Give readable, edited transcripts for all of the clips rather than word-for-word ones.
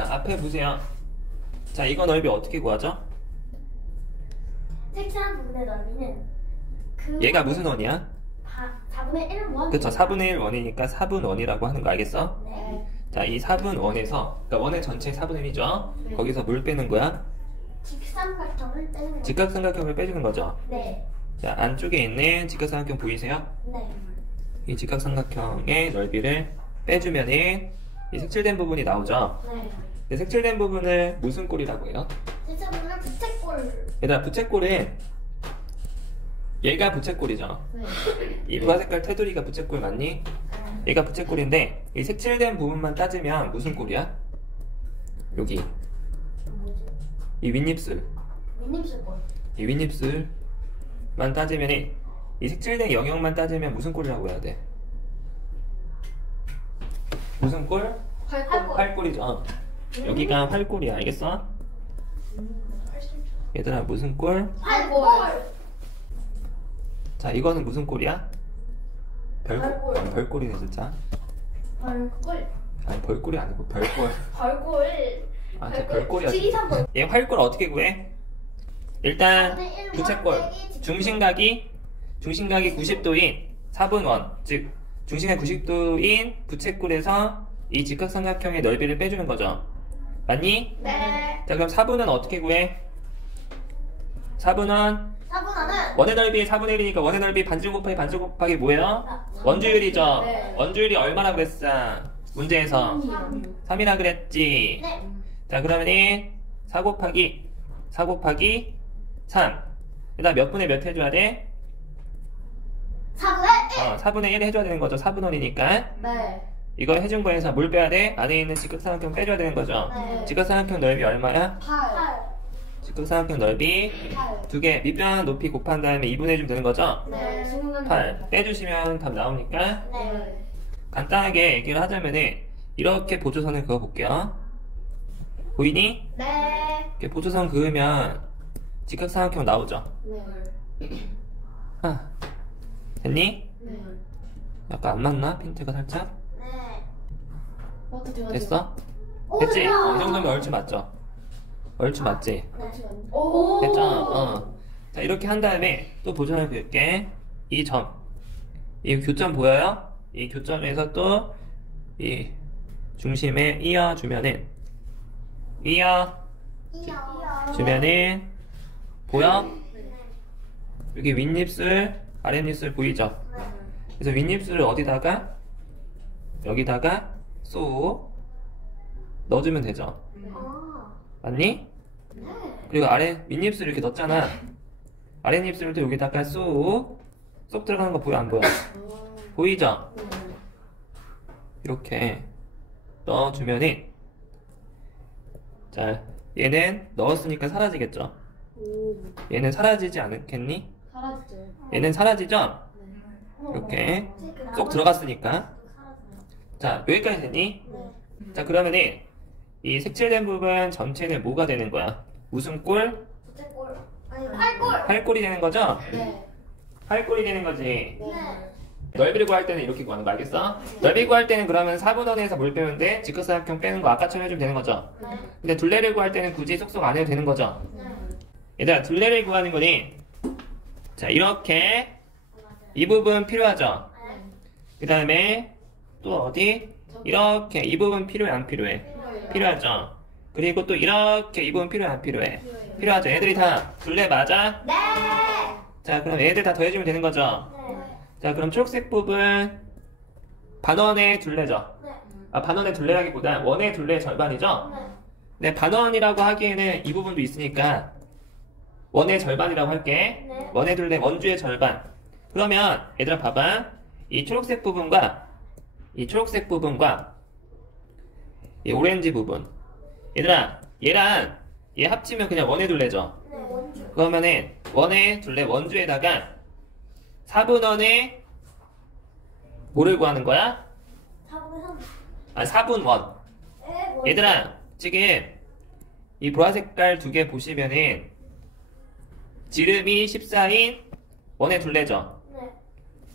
자, 앞에 보세요. 자, 이거 넓이 어떻게 구하죠? 색칠한 부분의 넓이는 얘가 무슨 원이야? 4분의 1 원. 그쵸, 4분의 1 원이니까 4분 원이라고 하는 거 알겠어? 네. 자, 이 4분 원에서, 그러니까 원의 전체 4분의 1이죠? 네. 거기서 뭘 빼는 거야? 직삼각형을 빼는 거예요. 직각삼각형을 빼주는 거죠? 네. 자, 안쪽에 있는 직각삼각형 보이세요? 네. 이 직각삼각형의 넓이를 빼주면은 이 색칠된 부분이 나오죠? 네. 근데 색칠된 부분을 무슨 꼴이라고 해요? 색칠부분은 부채꼴. 얘들아, 부채꼴은 얘가 부채꼴이죠? 네. 이 보라색깔 테두리가 부채꼴 맞니? 얘가 부채꼴인데 이 색칠된 부분만 따지면 무슨 꼴이야? 여기 뭐지? 이 윗입술 윗입술꼴. 이 윗입술만 따지면 이 색칠된 영역만 따지면 무슨 꼴이라고 해야 돼? 무슨 꼴? 활꼴. 활꼴이죠. 여기가 활꼴이야, 알겠어? 얘들아, 무슨 꼴? 활꼴. 자, 이거는 무슨 꼴이야? 별꼴. 별꼴이네 진짜. 벌꼴. 아니, 벌꼴이 아니고 별꼴. 벌꼴. 아, 진짜 별꼴이야. 7, 2, 3 벌. 얘 활꼴 어떻게 구해? 일단 부채꼴 중심각이 90도인 4분원, 즉 중심각 90도인 부채꼴에서 이 직각삼각형의 넓이를 빼주는 거죠. 맞니? 네. 자, 그럼 4분은 어떻게 구해? 4분은 4분원은 원의 넓이 4분의 1이니까 원의 넓이 반지름 곱하기 뭐예요? 원주율이죠. 네. 원주율이 얼마나 그랬어? 문제에서 3이라 그랬지. 네. 자, 그러면은 4 곱하기 3. 그다음 몇 분의 몇 해줘야 돼? 4분의 1. 4분의 1 해줘야 되는 거죠. 4분원이니까. 네. 이거 해준 거에서 뭘 빼야 돼? 안에 있는 직각삼각형 빼줘야 되는 거죠. 네. 직각삼각형 넓이 얼마야? 8. 직각삼각형 넓이 8. 두 개 밑변 높이 곱한 다음에 2분의 1주면 되는 거죠. 네. 8 빼주시면 답 나오니까 네. 간단하게 얘기를 하자면은 이렇게 보조선을 그어볼게요. 보이니? 네. 이렇게 보조선 그으면 직각삼각형 나오죠. 네. 아, 됐니? 네. 약간 안 맞나? 핀트가 살짝? 어떻게 됐어? 됐지? 이 정도면 얼추 맞죠? 얼추 맞지? 오. 됐죠? 자, 이렇게 한 다음에 또 보조선을 그을게. 이 교점 보여요? 이 교점에서 또 이 중심에 이어주면은 보여? 여기 윗입술, 아랫입술 보이죠? 그래서 윗입술을 어디다가? 여기다가 쏙 넣어주면 되죠. 맞니? 그리고 윗입술 이렇게 넣었잖아. 아랫입술도 여기다가 쏙 들어가는 거 보여, 안 보여? 보이죠? 이렇게 넣어주면은, 자, 얘는 넣었으니까 사라지겠죠? 얘는 사라지지 않겠니? 사라지죠. 얘는 사라지죠? 이렇게 쏙 들어갔으니까. 자, 여기까지 됐니? 자, 그러면은 이 색칠된 부분 전체는 뭐가 되는 거야? 무슨 꼴? 부채꼴. 아니, 활꼴. 활꼴이 되는 거죠? 네. 활꼴이 되는 거지. 네. 넓이를 구할 때는 이렇게 구하는 거 알겠어? 넓이 구할 때는 그러면 4분원에서 뭘 빼면 돼? 직각삼각형 빼는 거 아까처럼 해주면 되는 거죠? 네. 근데 둘레를 구할 때는 굳이 쏙쏙 안 해도 되는 거죠? 네. 얘들아, 둘레를 구하는 거니, 자, 이렇게 이 부분 필요하죠? 그 다음에 또 어디? 이렇게 이 부분 필요해, 안 필요해? 필요하죠? 그리고 또 이렇게 이 부분 필요해, 안 필요해? 필요하죠? 애들이 다 둘레 맞아? 네. 자, 그럼 애들 다 더해주면 되는 거죠? 네. 자, 그럼 초록색 부분 반원의 둘레죠? 네. 아, 반원의 둘레라기보다 원의 둘레의 절반이죠? 네. 네, 반원이라고 하기에는 이 부분도 있으니까 원의 절반이라고 할게. 네. 원의 둘레, 원주의 절반. 그러면 얘들아 봐봐. 이 초록색 부분과 이 오렌지 부분. 얘들아, 얘랑 얘 합치면 그냥 원의 둘레죠? 네. 원주. 그러면은 원의 둘레 원주에다가 4분원의 뭐를 구하는 거야? 4분의 3. 아, 4분원. 얘들아, 지금 이 보라색깔 두 개 보시면은 지름이 14인 원의 둘레죠? 네.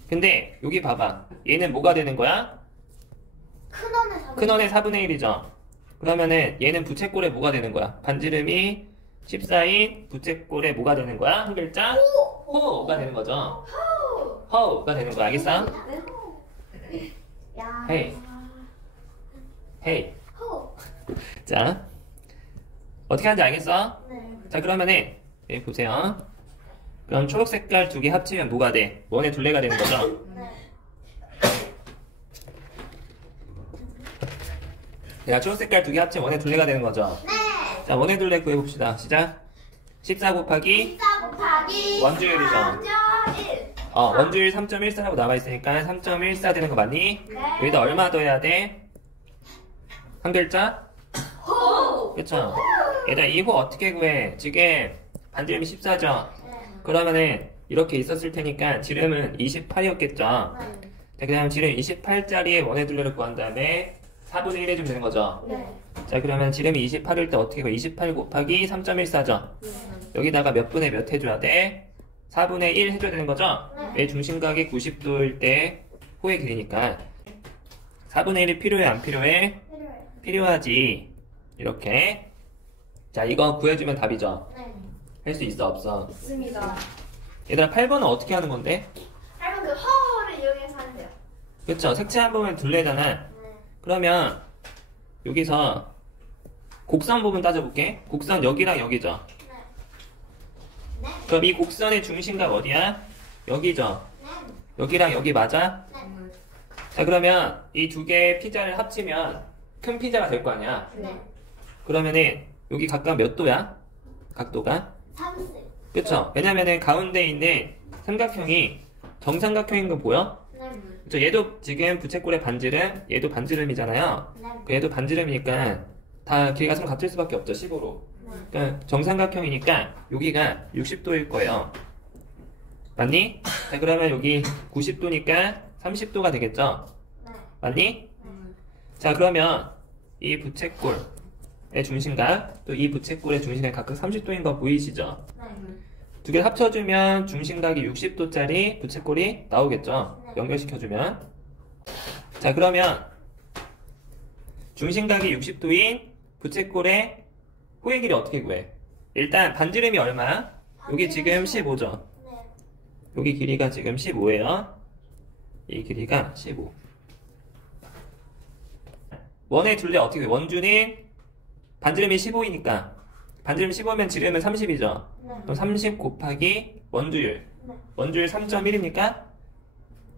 근데 여기 봐봐. 얘는 뭐가 되는 거야? 큰 원의 4분의 큰 원의 4분의 1이죠? 그러면은 얘는 부채꼴에 뭐가 되는 거야? 반지름이 14인 부채꼴에 뭐가 되는 거야? 한 글자? 호가 되는 거죠. 호가 되는 거야. 알겠어? 야. 헤이. 헤이. 호. 자, 어떻게 하는지 알겠어? 네. 자, 그러면은 여기 보세요. 그럼 초록 색깔 두 개 합치면 뭐가 돼? 원의 둘레가 되는 거죠? 네. 자, 초록 색깔 두 개 합치면 원의 둘레가 되는 거죠? 네. 자, 원의 둘레 구해봅시다. 시작. 14 곱하기 14 곱하기 원주율이죠. 3.1. 원주율 3.14라고 나와 있으니까 3.14 되는 거 맞니? 네. 여기다 얼마 더해야 돼? 한 글자? 호. 그쵸? 얘들아, 이 호 어떻게 구해? 지금 반지름이 14죠? 네. 그러면은 이렇게 있었을 테니까 지름은 28이었겠죠? 자, 네. 그 다음 지름 28짜리의 원의 둘레를 구한 다음에 4분의 1 해주면 되는 거죠? 네. 자, 그러면 지름이 28일 때 어떻게 구해? 28 곱하기 3.14죠? 여기다가 몇 분의 몇 해줘야 돼? 4분의 1 해줘야 되는 거죠? 네. 왜 중심각이 90도일 때 호의 길이니까 4분의 1이 필요해 안 필요해? 필요해요. 필요하지. 이렇게. 자, 이거 구해주면 답이죠? 네. 할 수 있어 없어? 있습니다. 얘들아 8번은 어떻게 하는 건데? 할머니 그 허를 이용해서 하세요. 그쵸? 색채 한 번만 둘레잖아. 네. 그러면 여기서 곡선 부분 따져볼게. 곡선 여기랑 여기죠? 네. 네. 그럼 이 곡선의 중심각 어디야? 여기죠? 네. 여기랑 여기 맞아? 네. 자, 그러면 이 두 개의 피자를 합치면 큰 피자가 될 거 아니야? 네. 그러면은 여기 각각 몇 도야? 각도가? 30. 그쵸? 왜냐면은 가운데 있는 삼각형이 정삼각형인 거 보여? 네. 그쵸? 얘도 지금 부채꼴의 반지름, 얘도 반지름이잖아요. 네. 그 얘도 반지름이니까 다 길이가 좀 같을 수밖에 없죠, 15로. 네. 그러니까 정삼각형이니까 여기가 60도일 거예요. 맞니? 자, 그러면 여기 90도니까 30도가 되겠죠? 네. 맞니? 자, 그러면 이 부채꼴의 중심각, 또 이 부채꼴의 중심각 각각 30도인 거 보이시죠? 네. 두 개 합쳐주면 중심각이 60도짜리 부채꼴이 나오겠죠? 네. 연결시켜주면. 자, 그러면 중심각이 60도인 부채꼴의 호의 길이 어떻게 구해? 일단 반지름이 얼마? 여기 지금 15죠? 네. 여기 길이가 지금 15예요. 이 길이가 15. 원의 둘레 어떻게 돼? 원주는 반지름이 15이니까 반지름 15면 지름은 30이죠. 네. 그럼 30 곱하기 원주율. 네. 원주율 3.1입니까?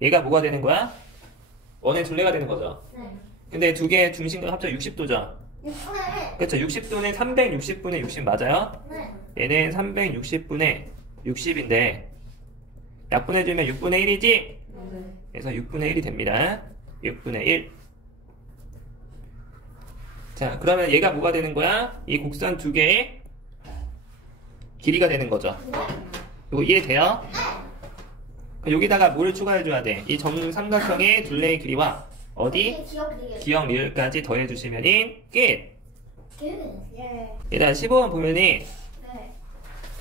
얘가 뭐가 되는 거야? 원의 둘레가 되는 거죠. 네. 근데 두 개의 중심각 합쳐 60도죠. 6분의 그렇죠. 60도는 360분의 60 맞아요? 1. 네. 얘는 360분의 60인데 약분해주면 6분의 1이지? 네. 그래서 6분의 1이 됩니다. 6분의 1. 자, 그러면 얘가 뭐가 되는 거야? 이 곡선 두 개의 길이가 되는 거죠. 이거 이해돼요? 그럼 여기다가 뭘 추가해줘야 돼? 이 정삼각형의 둘레의 길이와 어디? 기억되게. 기억 리을까지 더해주시면은 끝! 예. 일단 15번 보면은 네.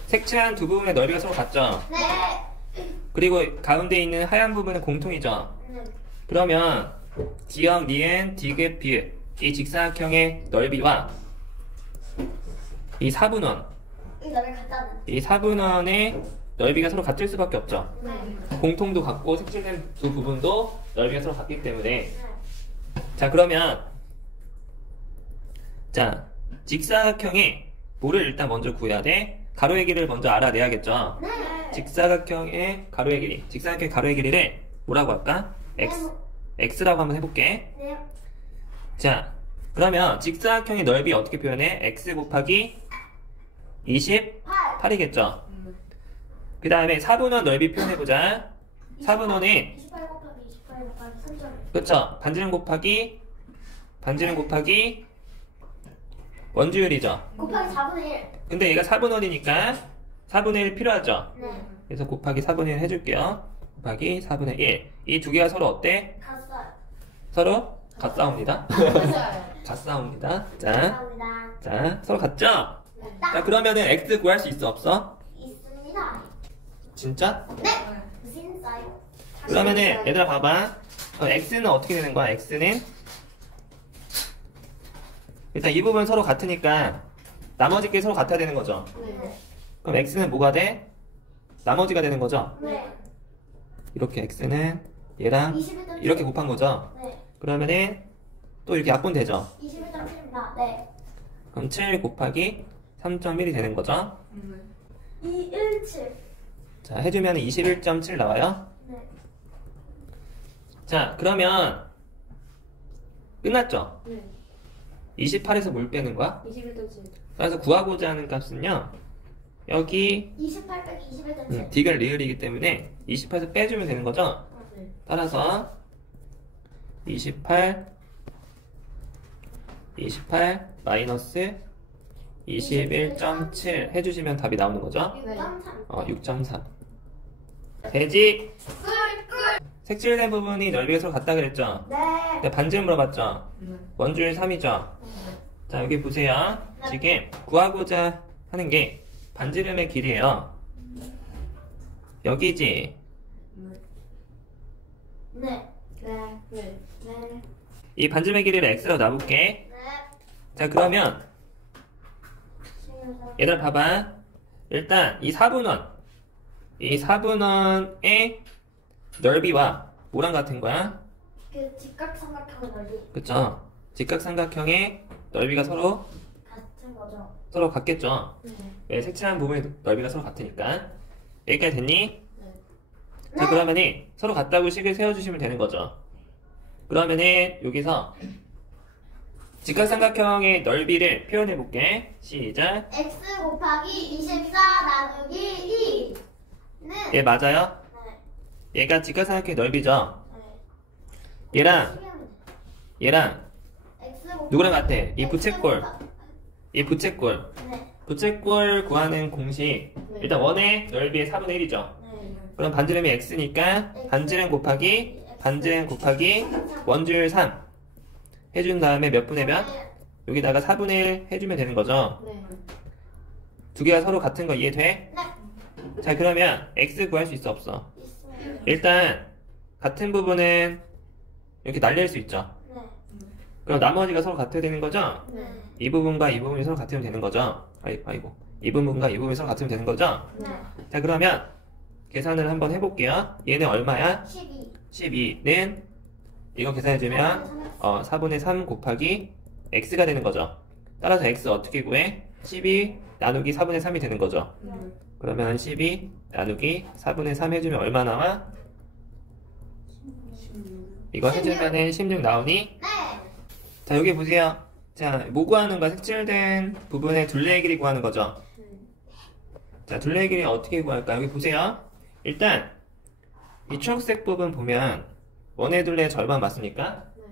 색채한 두 부분의 넓이가 서로 같죠? 네. 그리고 가운데 있는 하얀 부분은 공통이죠? 네. 그러면 기억, 니은, 디귿, 비읍 이 직사각형의 넓이와 이 사분원 이 너를 갖다 놔. 이 사분원의 넓이가 서로 같을 수밖에 없죠. 네. 공통도 같고 색칠된 두 부분도 넓이가 서로 같기 때문에 네. 자, 그러면 자, 직사각형의 뭐를 일단 먼저 구해야 돼? 가로의 길이를 먼저 알아내야겠죠. 네. 직사각형의 가로의 길이 직사각형의 가로의 길이를 뭐라고 할까? x라고 한번 해볼게. 네. 자, 그러면 직사각형의 넓이 어떻게 표현해? x 곱하기 8. 28이겠죠. 그 다음에 사분원 넓이 표현해보자. 사분원은 28 곱하기 28 곱하기 3.1. 그쵸? 반지름 곱하기 원주율이죠. 곱하기 4분의 1. 근데 얘가 사분원이니까 4분의 1 필요하죠. 네. 그래서 곱하기 4분의 1 해줄게요. 곱하기 4분의 1. 이 두 개가 서로 어때? 갔어요. 서로 같싸웁니다. 갔어요. 같싸웁니다. 자, 감사합니다. 자, 서로 같죠? 네. 자, 그러면은 x 구할 수 있어 없어? 있습니다. 진짜? 네. 무슨 싸요? 그러면은 얘들아 봐봐. x는 어떻게 되는 거야? x는 일단 이 부분 서로 같으니까 나머지 게 서로 같아야 되는 거죠. 네. 그럼 x는 뭐가 돼? 나머지가 되는 거죠. 네. 이렇게 x는 얘랑 21.7. 이렇게 곱한 거죠. 네. 그러면은 또 이렇게 약분 되죠. 21.7입니다. 네. 그럼 7 곱하기 3.1이 되는 거죠. 217. 자, 해주면 21.7 나와요. 네. 자, 그러면 끝났죠? 네. 28에서 뭘 빼는 거야? 21.7. 그래서 구하고자 하는 값은요. 여기 28 빼기 21.7. D가 리을이기 때문에 28에서 빼주면 되는 거죠. 네. 따라서 28 마이너스 21.7 해주시면 답이 나오는 거죠. 6.3. 6.3 되지? 색칠된 부분이 넓이가 서로 같다 그랬죠. 네. 근데 반지름 물어봤죠. 네. 원주율 3이죠. 자, 여기 보세요. 지금 구하고자 하는 게 반지름의 길이에요. 여기지. 네. 네. 네. 네. 이 반지름의 길이를 x라고 놔볼게. 네. 자, 그러면 얘들아 봐봐. 일단 이 4분원의 넓이와 뭐랑 같은 거야? 그 직각삼각형 넓이 그쵸? 직각삼각형의 넓이가 서로 같은 거죠. 같겠죠? 네. 왜 색칠한 부분의 넓이가 서로 같으니까. 여기까지 됐니? 네. 자, 그러면은 서로 같다고 식을 세워주시면 되는 거죠. 그러면은 여기서 직각삼각형의 넓이를 표현해 볼게. 시작. x 곱하기 24 나누기 2는 얘 맞아요? 네. 얘가 직각삼각형의 넓이죠? 네. 얘랑 x 곱하기 누구랑 같아? 이 x 부채꼴. 곱하기- 이 부채꼴. 네. 부채꼴 구하는 공식. 일단 원의 넓이의 4분의 1이죠. 네. 그럼 반지름이 x니까 반지름 곱하기 원주율 3 해준 다음에 몇 분의 몇? 여기다가 4분의 1 해주면 되는 거죠. 네. 두 개가 서로 같은 거 이해돼? 네. 자, 그러면 x 구할 수 있어 없어? 있습니다. 일단 같은 부분은 이렇게 날릴 수 있죠. 네. 그럼 나머지가 서로 같아야 되는 거죠? 네. 이 부분과 이 부분이 서로 같으면 되는 거죠. 아이고. 이 부분과 이 부분이 서로 같으면 되는 거죠. 네. 자, 그러면 계산을 한번 해볼게요. 얘는 얼마야? 12. 12는 이거 계산해주면 4분의 3 곱하기 x가 되는 거죠. 따라서 x 어떻게 구해? 12 나누기 4분의 3이 되는 거죠. 네. 그러면 12 나누기 4분의 3 해주면 얼마 나와? 이거 해주면은 16 나오니? 네. 자, 여기 보세요. 자, 뭐 구하는 거야? 색칠된 부분의 둘레의 길이 구하는 거죠. 자, 둘레의 길이 어떻게 구할까? 여기 보세요. 일단 이 초록색 부분 보면 원의 둘레의 절반 맞습니까? 네.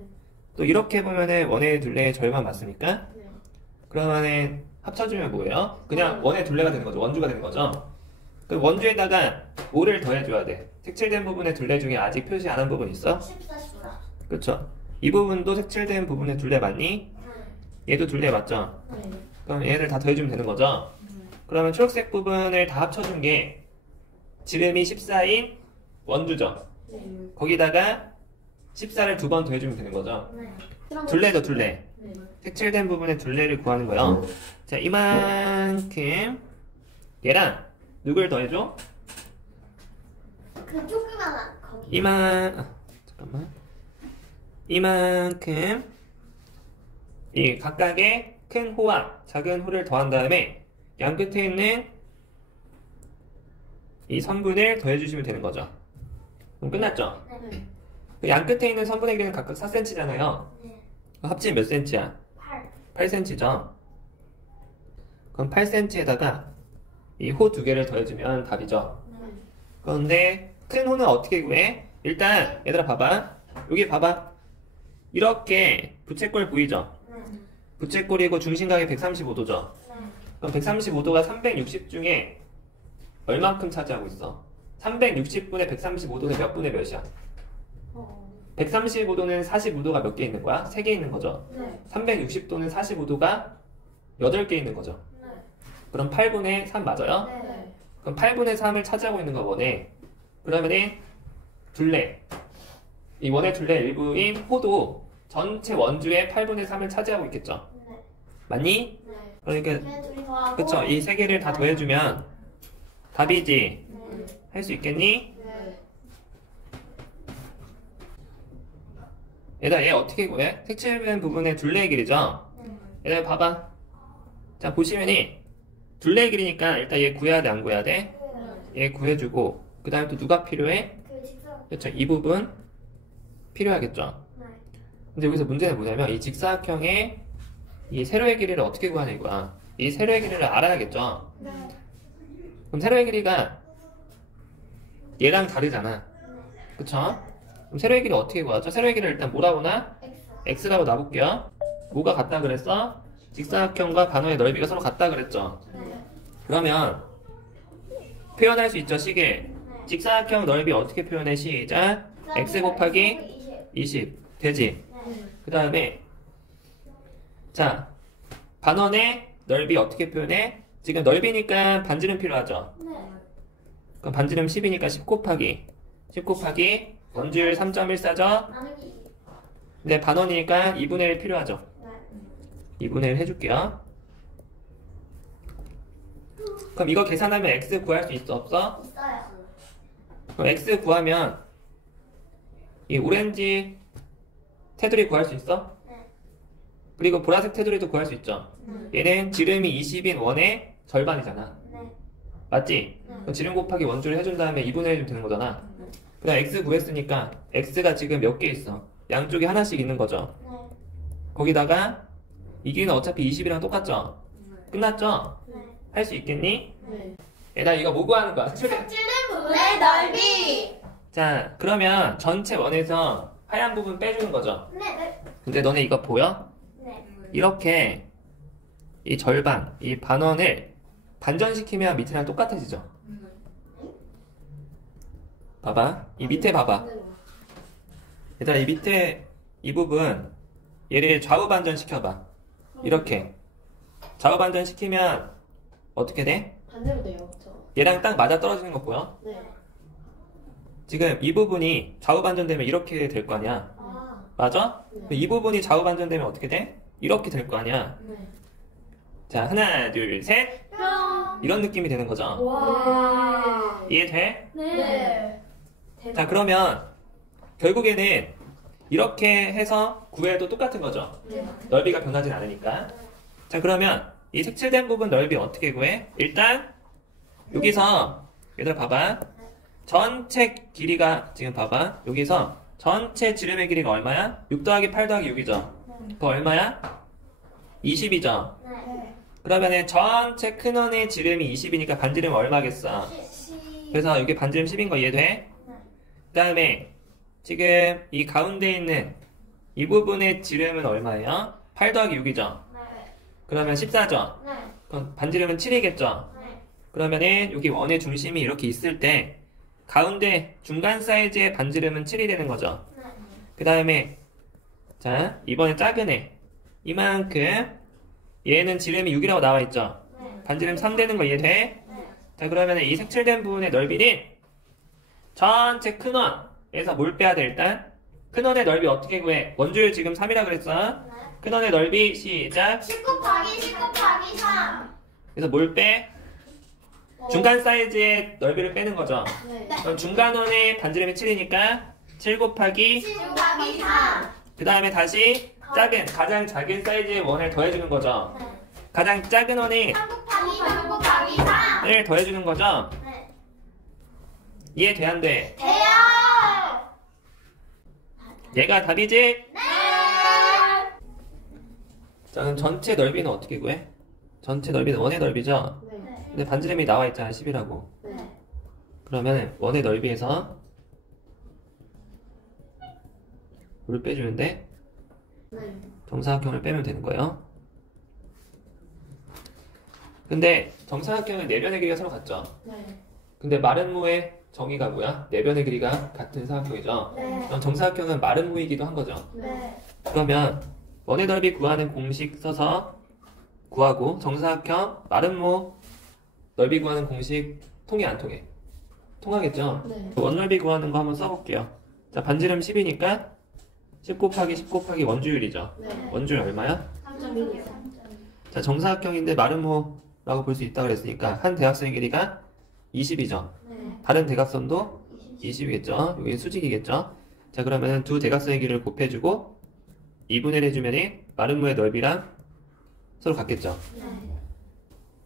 또 이렇게 보면은 원의 둘레의 절반 맞습니까? 네. 그러면은 합쳐주면 뭐예요? 그냥 원의 둘레가 되는 거죠. 원주가 되는 거죠. 그 원주에다가 5를 더해줘야 돼. 색칠된 부분의 둘레 중에 아직 표시 안 한 부분 있어? 14, 14. 그쵸? 이 부분도 색칠된 부분의 둘레 맞니? 얘도 둘레 맞죠? 네. 그럼 얘를 다 더해주면 되는 거죠? 그러면 초록색 부분을 다 합쳐준 게 지름이 14인 원주죠? 네. 거기다가 14를 두 번 더해주면 되는 거죠? 네. 둘레죠, 둘레. 네. 색칠된 부분의 둘레를 구하는 거예요. 자, 이만큼 얘랑 누굴 더해줘? 그 조그만한 거기. 잠깐만. 이만큼 이 각각의 큰 호와 작은 호를 더한 다음에 양 끝에 있는 이 선분을 더해주시면 되는 거죠. 그럼 끝났죠? 네. 그 양 끝에 있는 선분의 길이는 각각 4cm잖아요. 네. 합치면 몇 cm야? 8. 8cm죠. 그럼 8cm에다가 이 호 두 개를 더해주면 답이죠. 네. 그런데 큰 호는 어떻게 구해? 일단 얘들아 봐봐. 여기 봐봐. 이렇게 부채꼴 보이죠? 네. 부채꼴이고 중심각이 135도죠. 네. 그럼 135도가 360 중에 얼만큼 차지하고 있어? 360분의 135도는 몇 분의 몇이야? 135도는 45도가 몇 개 있는 거야? 3개 있는 거죠. 네. 360도는 45도가 8개 있는 거죠. 네. 그럼 8분의 3 맞아요? 네. 그럼 8분의 3을 차지하고 있는 거 뭐네? 그러면은 둘레, 이 원의 둘레 일부인 호도 전체 원주의 8분의 3을 차지하고 있겠죠. 네. 맞니? 네. 그러니까 걔 둘이 더하고. 그쵸, 이 세 개를 다 더해주면 답이지. 네. 할 수 있겠니? 네. 얘들아, 얘 어떻게 구해? 색칠된 부분의 둘레의 길이죠? 얘들아, 봐봐. 자, 보시면이 둘레의 길이니까 일단 얘 구해야 돼, 안 구해야 돼? 얘 구해주고, 그 다음에 또 누가 필요해? 그 직선. 그쵸, 이 부분 필요하겠죠? 네. 근데 여기서 문제는 뭐냐면, 이 직사각형의 이 세로의 길이를 어떻게 구하냐 이거야. 이 세로의 길이를 알아야겠죠? 네. 그럼 세로의 길이가 얘랑 다르잖아. 그쵸? 그럼 세로의 길이 어떻게 구하죠? 세로의 길이를 일단 뭐라고 나? X. x라고 놔볼게요. 뭐가 같다 그랬어? 직사각형과 반원의 넓이가 서로 같다 그랬죠? 네. 그러면 표현할 수 있죠, 식을. 직사각형 넓이 어떻게 표현해? 시작. x 곱하기 20 되지? 네. 그 다음에 자, 반원의 넓이 어떻게 표현해? 지금 넓이니까 반지름 필요하죠? 네. 그럼 반지름 10이니까 10 곱하기 원주율 3.14죠? 나누기 2. 근데 반원이니까 2분의 1 필요하죠? 네. 2분의 1 해줄게요. 그럼 이거 계산하면 x 구할 수 있어, 없어? 있어요. 그럼 x 구하면 이 오렌지 테두리 구할 수 있어? 네. 그리고 보라색 테두리도 구할 수 있죠? 네. 얘는 지름이 20인 원의 절반이잖아. 네. 맞지? 네. 그럼 지름 곱하기 원주를 해준 다음에 2분의 1 좀 되는 거잖아. 그 다음 x 구했으니까 x가 지금 몇 개 있어? 양쪽에 하나씩 있는 거죠. 네. 거기다가 이 길이는 어차피 20이랑 똑같죠? 끝났죠? 네. 할 수 있겠니? 네. 얘들아 이거 뭐 구하는 거야? 칠된 부분의 넓이. 자, 그러면 전체 원에서 하얀 부분 빼주는 거죠. 네. 네. 근데 너네 이거 보여? 네. 이렇게 이 절반, 이 반원을 반전시키면 밑이랑 똑같아지죠? 봐봐. 이 밑에 봐봐. 얘들아 이 밑에 이 부분 얘를 좌우 반전시켜봐. 이렇게 좌우 반전시키면 어떻게 돼? 반대로 돼요, 그렇죠? 얘랑 딱 맞아 떨어지는 거 보여? 네. 지금 이 부분이 좌우 반전되면 이렇게 될 거 아니야? 아. 맞아? 네. 이 부분이 좌우 반전되면 어떻게 돼? 이렇게 될 거 아니야? 네. 자, 하나, 둘, 셋. 뿅. 이런 느낌이 되는 거죠. 와. 이해돼? 네. 자, 그러면 결국에는 이렇게 해서 구해도 똑같은 거죠. 네. 넓이가 변하진 않으니까. 자, 그러면 이 색칠된 부분 넓이 어떻게 구해? 일단 여기서 얘들아 봐봐. 전체 길이가 지금 봐봐. 여기서 전체 지름의 길이가 얼마야? 6 더하기 8 더하기 6이죠. 그거 얼마야? 20이죠. 네. 그러면은 전체 큰원의 지름이 20이니까 반지름은 얼마겠어? 그래서 이게 반지름 10인 거 이해돼? 그 다음에 지금 이 가운데 있는 이 부분의 지름은 얼마예요? 8 더하기 6이죠. 네. 그러면 14죠. 네. 그럼 반지름은 7이겠죠. 네. 그러면은 여기 원의 중심이 이렇게 있을 때 가운데 중간 사이즈의 반지름은 7이 되는 거죠. 네. 그 다음에 자 이번에 작은 애 이만큼 얘는 지름이 6이라고 나와 있죠. 네. 반지름 3 되는 거 이해돼? 네. 자 그러면 이 색칠된 부분의 넓이는 전체 큰원에서 뭘 빼야 돼 일단? 큰원의 넓이 어떻게 구해? 원주율 지금 3이라 그랬어. 네. 큰원의 넓이 시작. 10 곱하기 10 곱하기 3. 그래서 뭘 빼? 중간 사이즈의 넓이를 빼는 거죠. 네. 그럼 중간원의 반지름이 7이니까 7 곱하기 10 곱하기 3. 그 다음에 다시 가장 작은 사이즈의 원을 더해주는 거죠. 네. 가장 작은 원이 3 곱하기 3 곱하기 3. 1을 더해주는 거죠. 네. 이해 돼, 안 돼? 돼요. 얘가 답이지? 네. 자, 그럼 전체 넓이는 어떻게 구해? 전체 넓이는 원의 넓이죠? 네. 근데 반지름이 나와 있잖아, 10이라고. 네. 그러면 원의 넓이에서 뭘 빼주는데 네. 정사각형을 빼면 되는 거예요. 근데 정사각형은 내변의 길이가 서로 같죠? 네. 근데 마름모의 정의가 뭐야? 내변의 길이가 같은 사각형이죠? 네. 그럼 정사각형은 마름모이기도 한 거죠. 네. 그러면 원의 넓이 구하는 공식 써서 구하고 정사각형 마름모 넓이 구하는 공식 통해 안 통해? 통하겠죠? 네. 원 넓이 구하는 거 한번 써볼게요. 자, 반지름 10이니까 10 곱하기 10 곱하기 원주율이죠. 네. 원주율 얼마야? 3.1이요. 자, 정사각형인데 마름모라고 볼 수 있다고 그랬으니까 한 대각선의 길이가 20이죠. 네. 다른 대각선도 20이겠죠. 여기 수직이겠죠. 자, 그러면 두 대각선의 길이를 곱해주고 2분의 1 해주면 마름모의 넓이랑 서로 같겠죠. 네.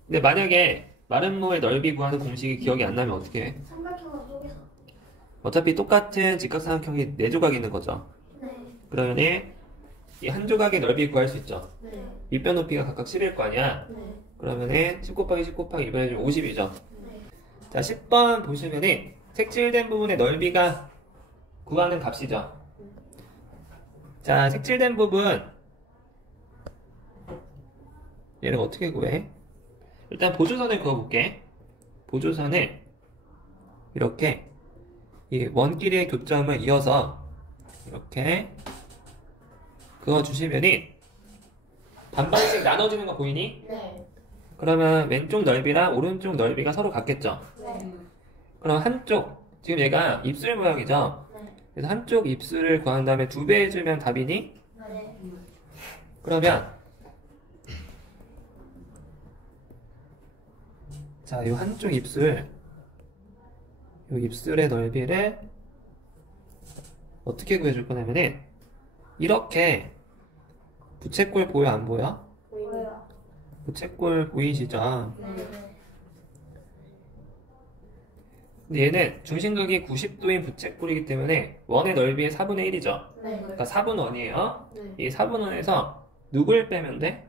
근데 만약에 마름모의 넓이 구하는 공식이 기억이 안 나면 어떻게 해? 삼각형으로 쪼개서. 어차피 똑같은 직각삼각형이 4조각 있는 거죠. 네. 그러면 이 한 조각의 넓이 구할 수 있죠. 네. 밑변 높이가 각각 10일 거 아니야. 네. 그러면 10 곱하기 10 곱하기 2분의 1 50이죠. 네. 자, 10번 보시면은 색칠된 부분의 넓이가 구하는 값이죠. 자, 색칠된 부분 얘를 어떻게 구해? 일단 보조선을 그어볼게. 보조선을 이렇게 이 원끼리의 교점을 이어서 이렇게 그어주시면은 반반씩 나눠지는 거 보이니? 네. 그러면 왼쪽 넓이랑 오른쪽 넓이가 서로 같겠죠? 네. 그럼 한쪽, 지금 얘가 입술 모양이죠? 네. 그래서 한쪽 입술을 구한 다음에 2배 해주면 답이니? 네. 그러면 자, 이 한쪽 입술, 이 입술의 넓이를 어떻게 구해줄 거냐면은 이렇게 부채꼴 보여 안 보여? 보여요. 부채꼴 보이시죠? 네. 근데 얘는 중심각이 90도인 부채꼴이기 때문에 원의 넓이의 4분의 1이죠. 네. 그러니까 4분 원이에요. 네. 이 4분 원에서 누굴 빼면 돼?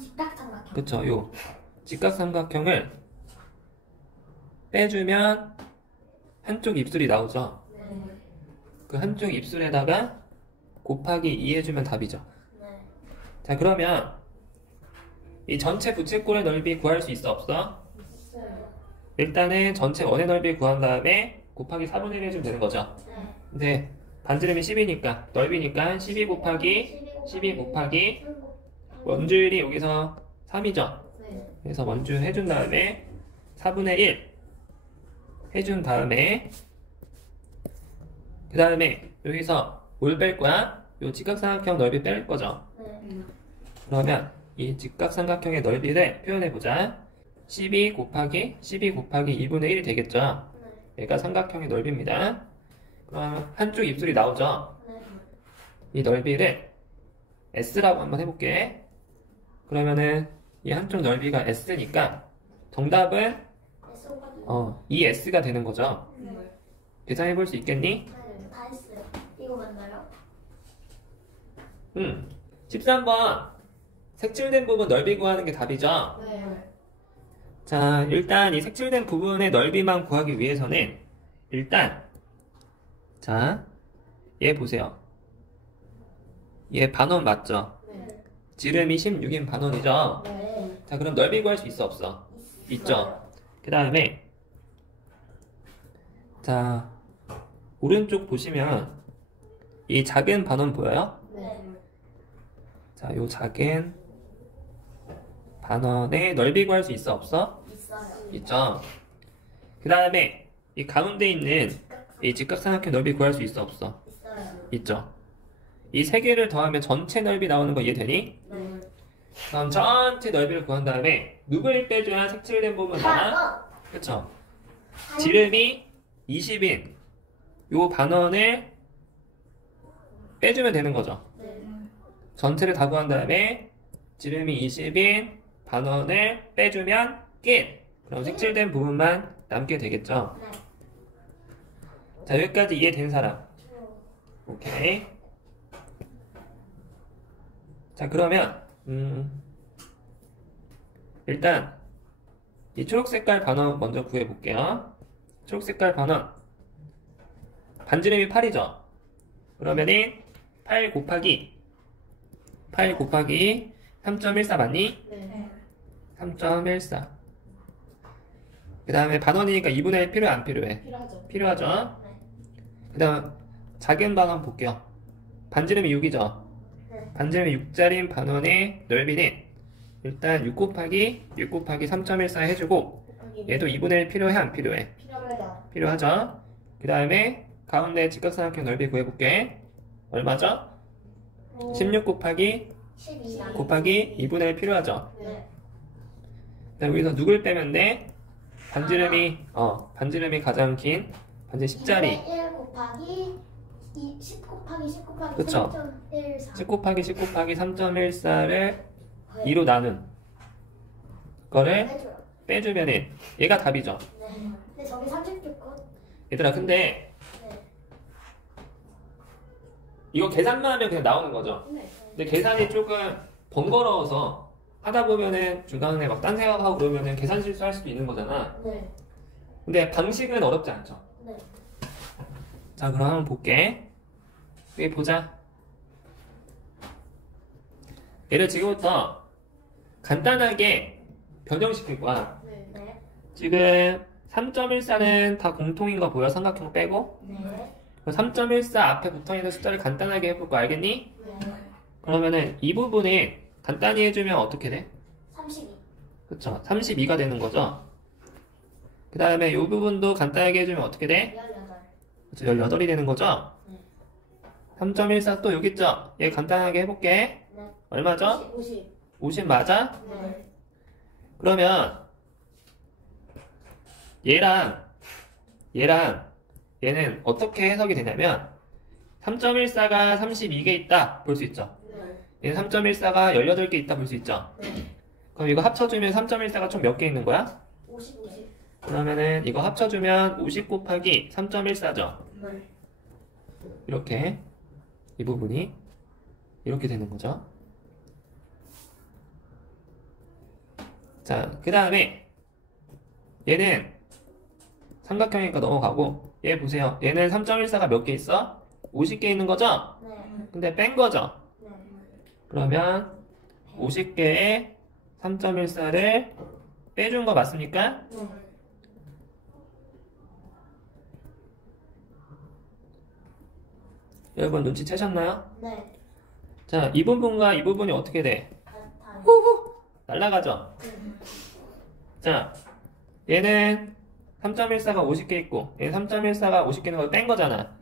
직각삼각형. 그쵸, 요 직각삼각형을 빼주면 한쪽 입술이 나오죠. 네. 그 한쪽 입술에다가 곱하기 2 해주면 답이죠. 네. 자, 그러면 이 전체 부채꼴의 넓이 구할 수 있어 없어? 있어요. 일단은 전체 원의 넓이 구한 다음에 곱하기 4분의 1 해주면 되는 거죠. 네. 근데 반지름이 10이니까 넓이니까 12 곱하기 12 곱하기 원주율이 여기서 3이죠. 네. 그래서 원주율 해준 다음에 4분의 1 해준 다음에 그 다음에 여기서 뭘 뺄 거야? 요 직각삼각형 넓이 뺄 거죠. 네. 그러면 이 직각삼각형의 넓이를 표현해보자. 12 곱하기 2분의 1이 되겠죠. 얘가 삼각형의 넓이입니다. 그럼 한쪽 입술이 나오죠. 네. 이 넓이를 S라고 한번 해볼게. 그러면은 이 한쪽 넓이가 S니까 정답은 이 S가 되는 거죠. 네. 계산해볼 수 있겠니? 네. 다 했어요. 이거 맞나요? 13번 색칠된 부분 넓이 구하는 게 답이죠. 네. 자, 일단 이 색칠된 부분의 넓이만 구하기 위해서는 일단 자, 얘 보세요. 얘 반원 맞죠? 네. 지름이 16인 반원이죠? 네. 자, 그럼 넓이 구할 수 있어 없어? 있죠. 그 다음에 자, 오른쪽 보시면 이 작은 반원 보여요? 네. 자, 요 작은 반원의 넓이 구할 수 있어 없어? 있어요. 있죠. 그 다음에 이 가운데 있는 이 직각삼각형 넓이 구할 수 있어 없어? 있어요. 있죠. 이 세 개를 더하면 전체 넓이 나오는 거 이해되니? 네. 그럼 전체 넓이를 구한 다음에 누구를 빼줘야 색칠된 부분 나와? 그쵸? 지름이 20인 요 반원을 빼주면 되는 거죠. 네. 전체를 다 구한 다음에 지름이 20인 반원을 빼주면 끝! 그럼 색칠된 부분만 남게 되겠죠. 네. 자, 여기까지 이해된 사람. 오케이. 자, 그러면 일단 이 초록색깔 반원 먼저 구해볼게요. 초록색깔 반원 반지름이 8이죠. 그러면은 8 곱하기 3.14 맞니? 네. 3.14. 그 다음에 반원이니까 2분의 1 필요해 안 필요해? 필요하죠. 필요하죠. 그 다음 작은 반원 볼게요. 반지름이 6이죠. 네. 반지름이 6짜리 반원의 넓이는 일단 6 곱하기 3.14 해주고 얘도 2분의 1 필요해 안 필요해? 필요합니다. 필요하죠. 그 다음에 가운데 직각삼각형 넓이 구해볼게. 얼마죠? 16 곱하기 12. 곱하기 2분의 1 필요하죠. 네. 그다음 여기서 누굴 빼면 돼? 반지름이 가장 긴 반지 10짜리 1 곱하기 10 곱하기 10 곱하기 그쵸. 3.14. 10 곱하기 10 곱하기 3.14를 2로 나눈 거를 해줘요. 빼주면은 얘가 답이죠. 네. 근데 저기 30줬건. 얘들아 근데 네. 이거 계산만 하면 그냥 나오는 거죠. 네. 근데 계산이 조금 번거로워서 하다 보면은 중간에 막 딴 생각하고 그러면은 계산 실수할 수도 있는 거잖아. 네. 근데 방식은 어렵지 않죠. 네. 자 그럼 한번 볼게. 여기 보자. 얘를 지금부터 간단하게 변형시킬 거야. 네. 지금 3.14는 다 공통인 거 보여? 삼각형 빼고. 네. 3.14 앞에 붙어있는 숫자를 간단하게 해볼 거 알겠니? 네. 그러면은 이 부분이 간단히 해주면 어떻게 돼? 32. 그쵸? 32가 되는 거죠? 그 다음에 이 부분도 간단하게 해주면 어떻게 돼? 18. 그쵸? 18이 되는 거죠? 네. 3.14 또 여기 있죠? 얘 간단하게 해볼게. 네. 얼마죠? 50. 50 맞아? 네. 그러면 얘랑 얘는 어떻게 해석이 되냐면 3.14가 32개 있다 볼 수 있죠. 네. 얘는 3.14가 18개 있다 볼 수 있죠. 네. 그럼 이거 합쳐주면 3.14가 총 몇 개 있는 거야? 50. 50. 그러면은 이거 합쳐주면 50 곱하기 3.14죠. 네. 이렇게 이 부분이 이렇게 되는 거죠. 자, 그 다음에 얘는 삼각형이니까 넘어가고 얘 보세요. 얘는 3.14가 몇 개 있어? 50개 있는 거죠? 네. 근데 뺀 거죠? 네. 그러면 50개의 3.14를 빼준 거 맞습니까? 네. 여러분 눈치채셨나요? 네. 자, 이 부분과 이 부분이 어떻게 돼? 같아요. 날라가죠? 자, 얘는 3.14가 50개 있고 얘는 3.14가 50개 있는 거 뺀 거잖아.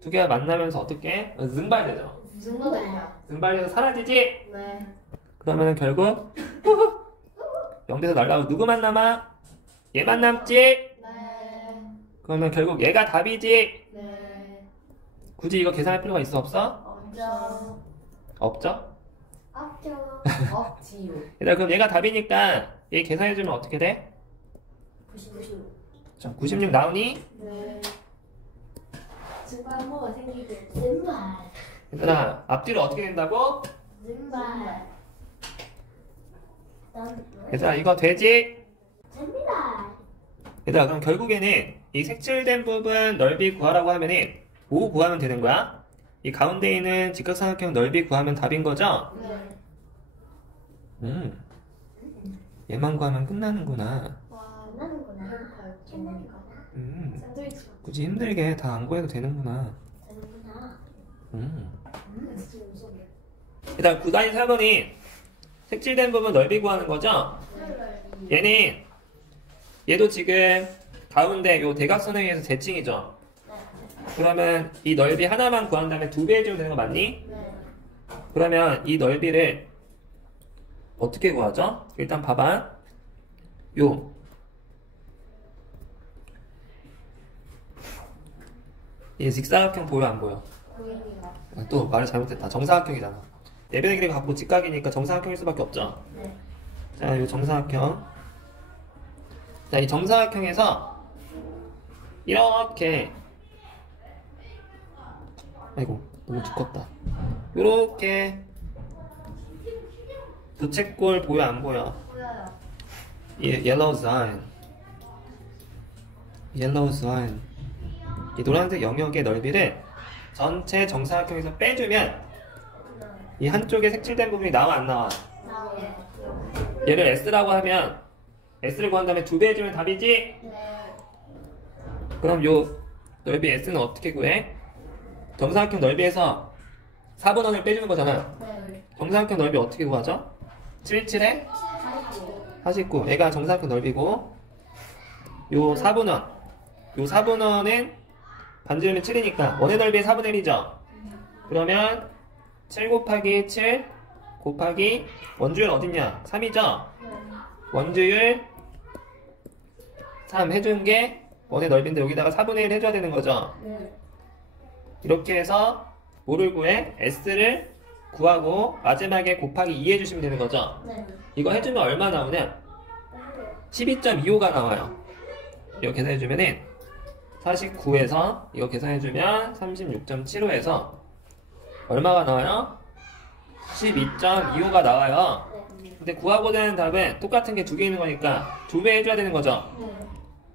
두 개가 만나면서 어떻게? 증발되죠. 증거돼요. 증발돼서 사라지지? 네. 그러면은 결국 0대에서 날라가고 누구만 남아? 얘만 남지? 네. 그러면 결국 얘가 답이지? 네. 굳이 이거 계산할 필요가 있어 없어? 없죠. 없죠? 없죠. 없지요. 얘들아 그럼 얘가 답이니까 얘 계산해주면 어떻게 돼? 96. 자, 96 나오니? 네. 증발 뭐가 생기게. 증발. 얘들아 앞뒤로 어떻게 된다고? 증발. 얘들아 이거 되지? 됩니다. 얘들아 그럼 결국에는 이 색칠된 부분 넓이 구하라고 하면은 뭐 구하면 되는 거야? 이 가운데 있는 직각삼각형 넓이 구하면 답인 거죠? 네. 얘만 구하면 끝나는구나. 와, 끝나는구나. 배고파요. 끝나는구나. 샌드위치. 굳이 힘들게 다 안 구해도 되는구나. 되는구나. 진짜 무서워. 일단 9-4번이 색칠된 부분 넓이 구하는 거죠? 얘는 얘도 지금 가운데 요 대각선에 의해서 대칭이죠? 그러면 이 넓이 하나만 구한 다음에 2배 해주면 되는 거 맞니? 네. 그러면 이 넓이를 어떻게 구하죠? 일단 봐봐. 얘 직사각형 보여 안 보여? 보입니다. 아, 또 말을 잘못했다. 정사각형이잖아. 내변의 길이가 갖고 직각이니까 정사각형일 수밖에 없죠. 네. 자, 이 정사각형. 자, 이 정사각형에서 이렇게 아이고 너무 두껍다. 이렇게 부채꼴 보여 안 보여? 보여요. 옐로우 사인. 옐로우 사인. 이 노란색 영역의 넓이를 전체 정사각형에서 빼주면 이 한쪽에 색칠된 부분이 나와 안 나와? 나와요. 얘를 S라고 하면 S를 구한 다음에 2배 해주면 답이지? 네. 그럼 요 넓이 S는 어떻게 구해? 정사각형 넓이에서 4분원을 빼주는 거잖아. 네. 정사각형 넓이 어떻게 구하죠? 77에 49. 얘가 정사각형 넓이고 요 4분원은 반지름이 7이니까 원의 넓이의 4분의 1이죠. 그러면 7 곱하기 7 곱하기 원주율 어딨냐? 3이죠? 네. 원주율 3 해준 게 원의 넓이인데 여기다가 4분의 1 해줘야 되는 거죠? 네. 이렇게 해서 뭐를 구해? S를 구하고 마지막에 곱하기 2 해주시면 되는 거죠? 네. 이거 해주면 얼마 나오냐? 12.25가 나와요. 이거 계산해주면은 49에서 이거 계산해주면 36.75에서 얼마가 나와요? 12.25가 나와요. 네. 근데 구하고 되는 답은 똑같은 게 두 개 있는 거니까 2배 해줘야 되는 거죠. 네.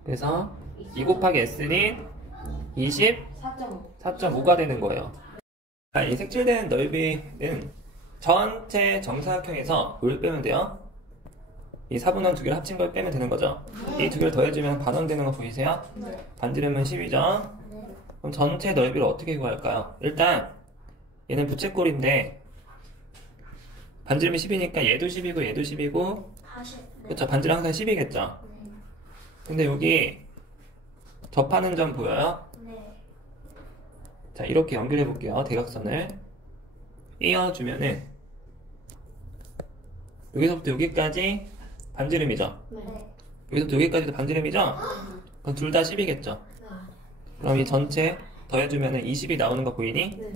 그래서 2 곱하기 S는 4.5. 24.5가 되는 거예요. 이 색칠된 넓이는 전체 정사각형에서 뭘 빼면 돼요? 이 4분원 두 개를 합친 걸 빼면 되는 거죠. 이 두 개를 더해주면 반원되는 거 보이세요? 네. 반지름은 10이죠. 네. 그럼 전체 넓이를 어떻게 구할까요? 일단 얘는 부채꼴인데 반지름이 10이니까 얘도 10이고 얘도 10이고 40. 네. 그렇죠. 반지름 항상 10이겠죠. 네. 근데 여기 접하는 점 보여요? 네. 자, 이렇게 연결해 볼게요. 대각선을 이어주면은 여기서부터 여기까지 반지름이죠. 네. 여기서부터 여기까지도 반지름이죠. 그럼 둘 다 10이겠죠. 그럼 이 전체 더해주면은 20이 나오는 거 보이니? 네.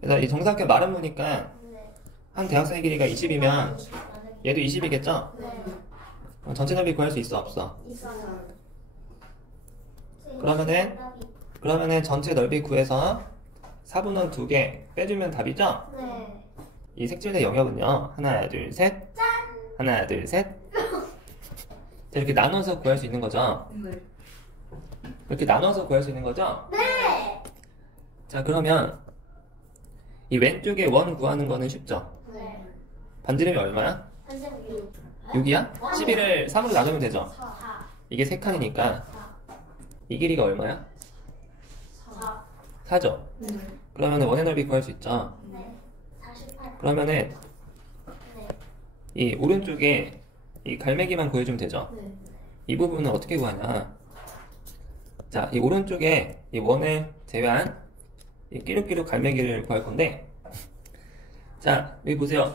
그래서 이 정사각형 마름모니까 네. 한 대각선의 길이가 20이면 얘도 20이겠죠? 네. 그럼 전체 넓이 구할 수 있어 없어? 있어요. 그러면은 전체 넓이 구해서 4분원 2개 빼주면 답이죠? 네. 이 색칠된 영역은요. 하나 둘 셋 하나 둘 셋 자, 이렇게 나눠서 구할 수 있는 거죠? 네. 이렇게 나눠서 구할 수 있는 거죠? 네. 자, 그러면 이 왼쪽에 원 구하는 거는 쉽죠? 네. 반지름이 얼마야? 선생님. 6이야? 11을 3으로 나누면 되죠? 4. 이게 3칸이니까 4. 이 길이가 얼마야? 4. 4죠? 네. 그러면 원의 넓이 구할 수 있죠? 네. 48. 그러면은 네. 이 오른쪽에 이 갈매기만 구해주면 되죠? 네. 이 부분은 어떻게 구하냐? 자, 이 오른쪽에 이 원을 제외한 이 끼룩끼룩 갈매기를 구할 건데, 자, 여기 보세요.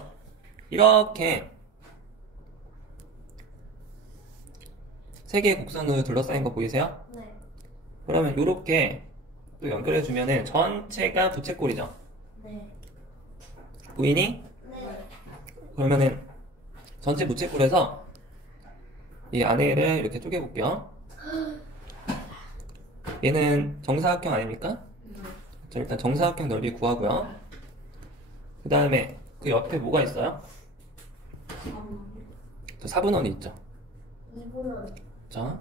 이렇게 세 개의 곡선으로 둘러싸인 거 보이세요? 네. 그러면 이렇게 또 연결해 주면은 전체가 부채꼴이죠. 네. 보이니? 네. 그러면은 전체 부채꼴에서 이 안에를 이렇게 쪼개 볼게요. 얘는 정사각형 아닙니까? 자, 일단 정사각형 넓이 구하고요. 그 다음에 그 옆에 뭐가 있어요? 저 4분원이 있죠. 2분은 자,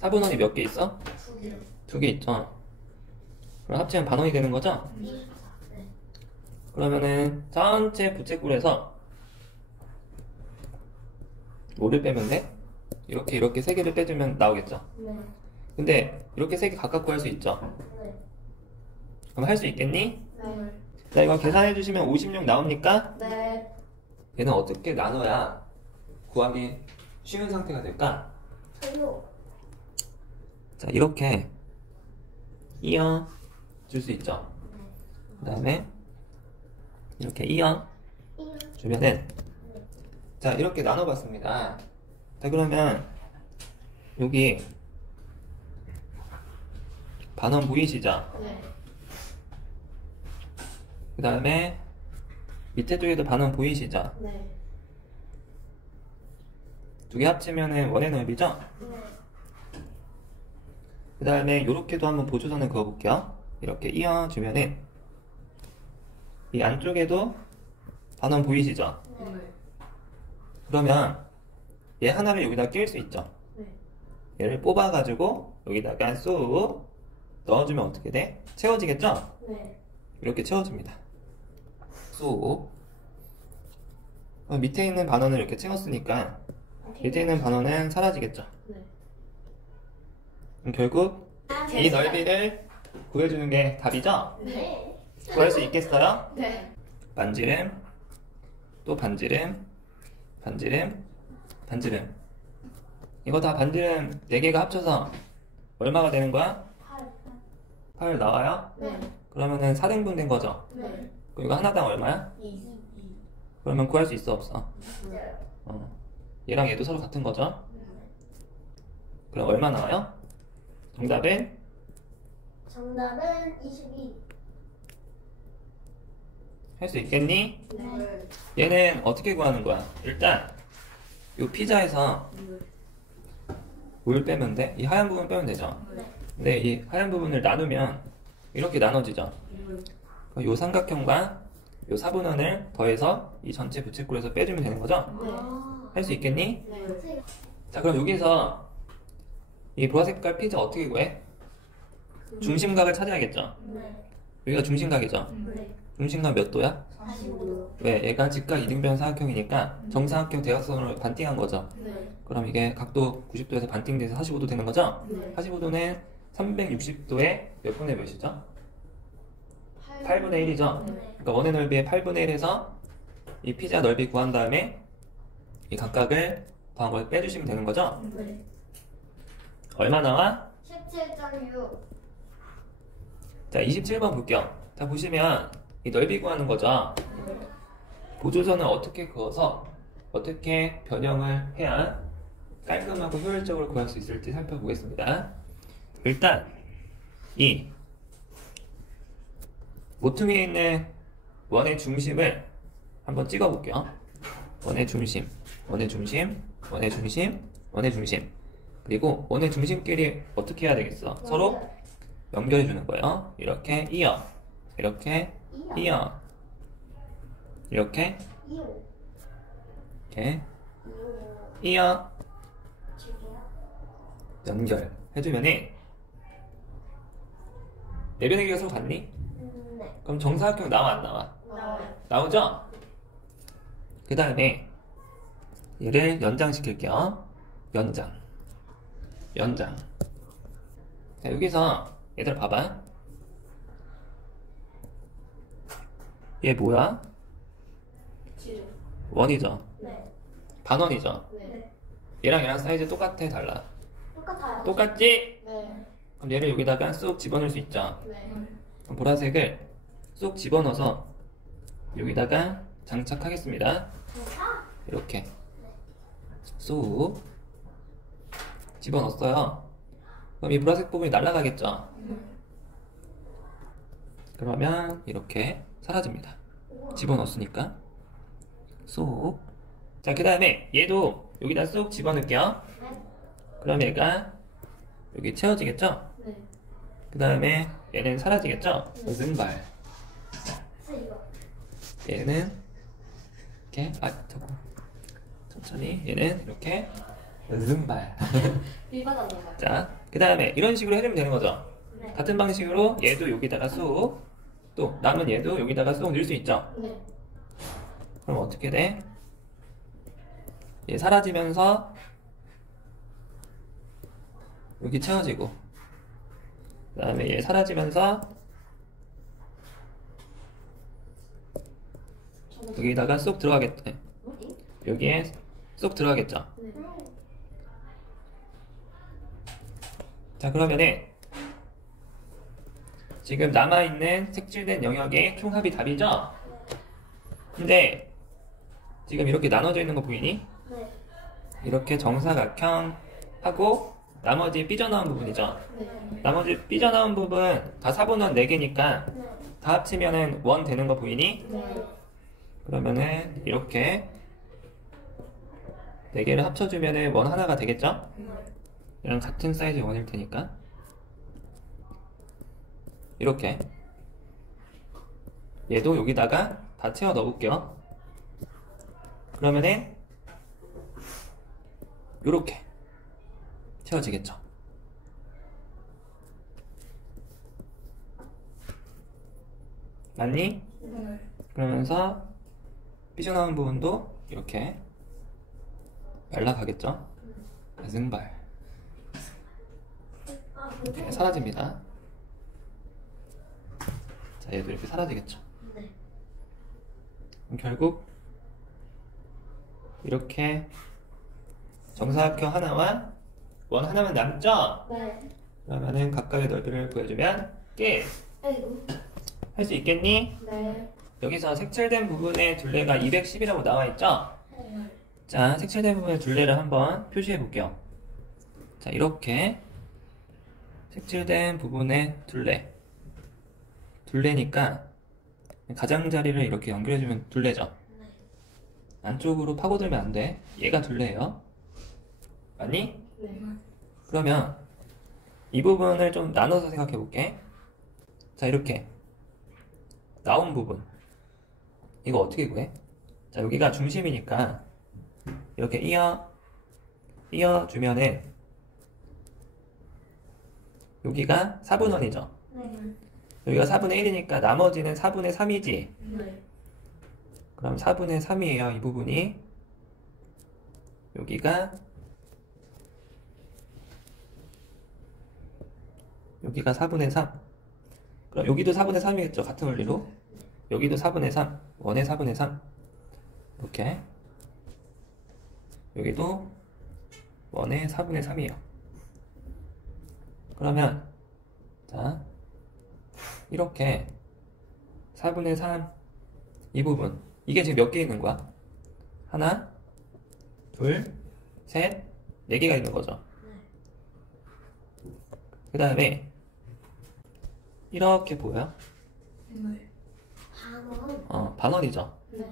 4분원이 몇 개 있어? 2개. 2개 있죠. 그럼 합치면 반원이 되는 거죠? 24. 네. 그러면은 전체 부채꼴에서 뭐를 빼면 돼? 이렇게 세 개를 빼주면 나오겠죠. 네. 근데 이렇게 세 개 각각 구할 수 있죠. 네. 그럼 할 수 있겠니? 네. 자, 이거 계산해 주시면 56 나옵니까? 네. 얘는 어떻게 나눠야 구하기 쉬운 상태가 될까? 저요. 자, 이렇게 이어 줄 수 있죠. 그 다음에 이렇게 이어 주면은 자, 이렇게 나눠봤습니다. 자, 그러면 여기 반원 보이시죠? 네. 그 다음에 밑에 쪽에도 반원 보이시죠? 네. 두 개 합치면은 원의 넓이죠? 네. 그 다음에 요렇게도 한번 보조선을 그어볼게요. 이렇게 이어주면은 이 안쪽에도 반원 보이시죠? 네. 그러면 얘 하나를 여기다 낄 수 있죠? 네. 얘를 뽑아가지고 여기다가 쏙 넣어주면 어떻게 돼? 채워지겠죠? 네. 이렇게 채워집니다. 쏙. 밑에 있는 반원을 이렇게 채웠으니까 밑에 있는 반원은 사라지겠죠? 네. 그럼 결국 이 넓이를 구해주는 게 답이죠? 네. 구할 수 있겠어요? 네. 반지름, 또 반지름, 반지름, 반지름. 이거 다 반지름 4개가 합쳐서 얼마가 되는 거야? 8 나와요? 네. 그러면은 4등분 된 거죠? 네. 그럼 이거 하나당 얼마야? 2. 그러면 구할 수 있어 없어? 맞아요. 얘랑 얘도 서로 같은 거죠? 그럼 얼마 나와요? 정답은 정답은 22. 할 수 있겠니? 네. 얘는 어떻게 구하는 거야? 일단 이 피자에서 물 빼면 돼? 이 하얀 부분 빼면 되죠? 네. 근데 이 하얀 부분을 나누면 이렇게 나눠지죠? 이 삼각형과 이 사분원을 더해서 이 전체 부채꼴에서 빼주면 되는 거죠? 할 수 있겠니? 네. 자, 그럼 여기서 이 보라색 색깔 피자 어떻게 구해? 중심각을 찾아야겠죠? 네. 여기가 중심각이죠? 네. 중심각 몇 도야? 45도. 왜? 얘가 직각 이등변 사각형이니까 정사각형 대각선으로 반띵한 거죠? 네. 그럼 이게 각도 90도에서 반띵돼서 45도 되는 거죠? 네. 45도는 360도에 몇 분의 몇이죠? 8분의 1이죠? 네. 그러니까 원의 넓이의 8분의 1에서 이 피자 넓이 구한 다음에 이 각각을 더한 걸 빼주시면 되는 거죠? 네. 얼마 나와? 17.6. 자, 27번 볼게요. 자, 보시면 이 넓이 구하는 거죠? 보조선을 어떻게 그어서 어떻게 변형을 해야 깔끔하고 효율적으로 구할 수 있을지 살펴보겠습니다. 일단 이 모퉁이에 있는 원의 중심을 한번 찍어볼게요. 원의 중심, 원의 중심, 원의 중심, 원의 중심. 그리고 원의 중심끼리 어떻게 해야 되겠어? 서로 연결해 주는 거예요. 이렇게 이어, 이렇게 이어, 이렇게 2호. 이렇게 2호. 이어 줄게요. 연결해주면은 내변의 길이가 서로 같니? 네. 그럼 정사각형 나와 안 나와? 나와요. 나오죠? 그 다음에 얘를 연장시킬게요. 연장. 자, 여기서 얘들 봐봐. 얘 뭐야? 7. 원이죠? 네. 반원이죠? 네. 얘랑 사이즈 똑같아 달라? 똑같아요. 똑같지? 네. 그럼 얘를 여기다가 쏙 집어넣을 수 있죠? 네. 그럼 보라색을 쏙 집어넣어서 여기다가 장착하겠습니다. 이렇게 쏙 집어넣었어요. 그럼 이 보라색 부분이 날아가겠죠? 그러면 이렇게 사라집니다. 집어넣었으니까 쏙. 자, 그 다음에 얘도 여기다 쏙 집어넣을게요. 네. 그럼 얘가 여기 채워지겠죠? 네. 그 다음에 얘는 사라지겠죠? 은발. 이거. 얘는 이렇게 천천히 얘는 이렇게 은발. 일반화인가요? 자, 그 다음에 이런 식으로 해주면 되는 거죠. 네. 같은 방식으로 얘도 여기다가 쏙, 또 남은 얘도 여기다가 쏙 넣을 수 있죠. 네. 그럼 어떻게 돼? 얘 사라지면서 여기 채워지고, 그 다음에 얘 사라지면서 여기다가 쏙 들어가겠대. 여기에 쏙 들어가겠죠. 네. 자, 그러면은 지금 남아있는 색칠된 영역의 총합이 답이죠? 근데 지금 이렇게 나눠져 있는 거 보이니? 네. 이렇게 정사각형 하고 나머지 삐져나온 부분이죠? 네. 나머지 삐져나온 부분 다 사분원 4개니까 네. 다 합치면은 원 되는 거 보이니? 네. 그러면은 이렇게 4개를 합쳐주면은 원 하나가 되겠죠? 얘랑 같은 사이즈의 원일 테니까 이렇게 얘도 여기다가 다 채워 넣을게요. 그러면은 요렇게 채워지겠죠. 맞니? 네. 그러면서 삐져나온 부분도 이렇게 날라가겠죠. 가슴발 이렇게 사라집니다. 자, 얘도 이렇게 사라지겠죠. 네. 그럼 결국 이렇게 정사각형 하나와 원 하나만 남죠? 네. 그러면은 각각의 넓이를 구해주면 끝! 아이고. 할 수 있겠니? 네. 여기서 색칠된 부분의 둘레가 210이라고 나와 있죠? 자, 색칠된 부분의 둘레를 한번 표시해 볼게요. 자, 이렇게 색칠된 부분의 둘레니까 가장자리를 이렇게 연결해주면 둘레죠. 안쪽으로 파고들면 안 돼. 얘가 둘레예요. 맞니? 네. 그러면 이 부분을 좀 나눠서 생각해 볼게. 자, 이렇게 나온 부분 이거 어떻게 구해? 자, 여기가 중심이니까 이렇게 이어 주면은 여기가 4분원이죠. 네. 여기가 4분의 1이니까 나머지는 4분의 3이지. 네. 그럼 4분의 3이에요. 이 부분이 여기가 4분의 3. 그럼 여기도 4분의 3이겠죠. 같은 원리로. 여기도 4분의 3. 원의 4분의 3. 이렇게. 여기도 원의 4분의 3이에요. 그러면 자, 이렇게 4분의 3 이 부분 이게 지금 몇 개 있는 거야? 하나, 둘, 셋, 네 개가 있는 거죠. 그 다음에 이렇게 보여요? 네. 반원. 반원이죠. 네.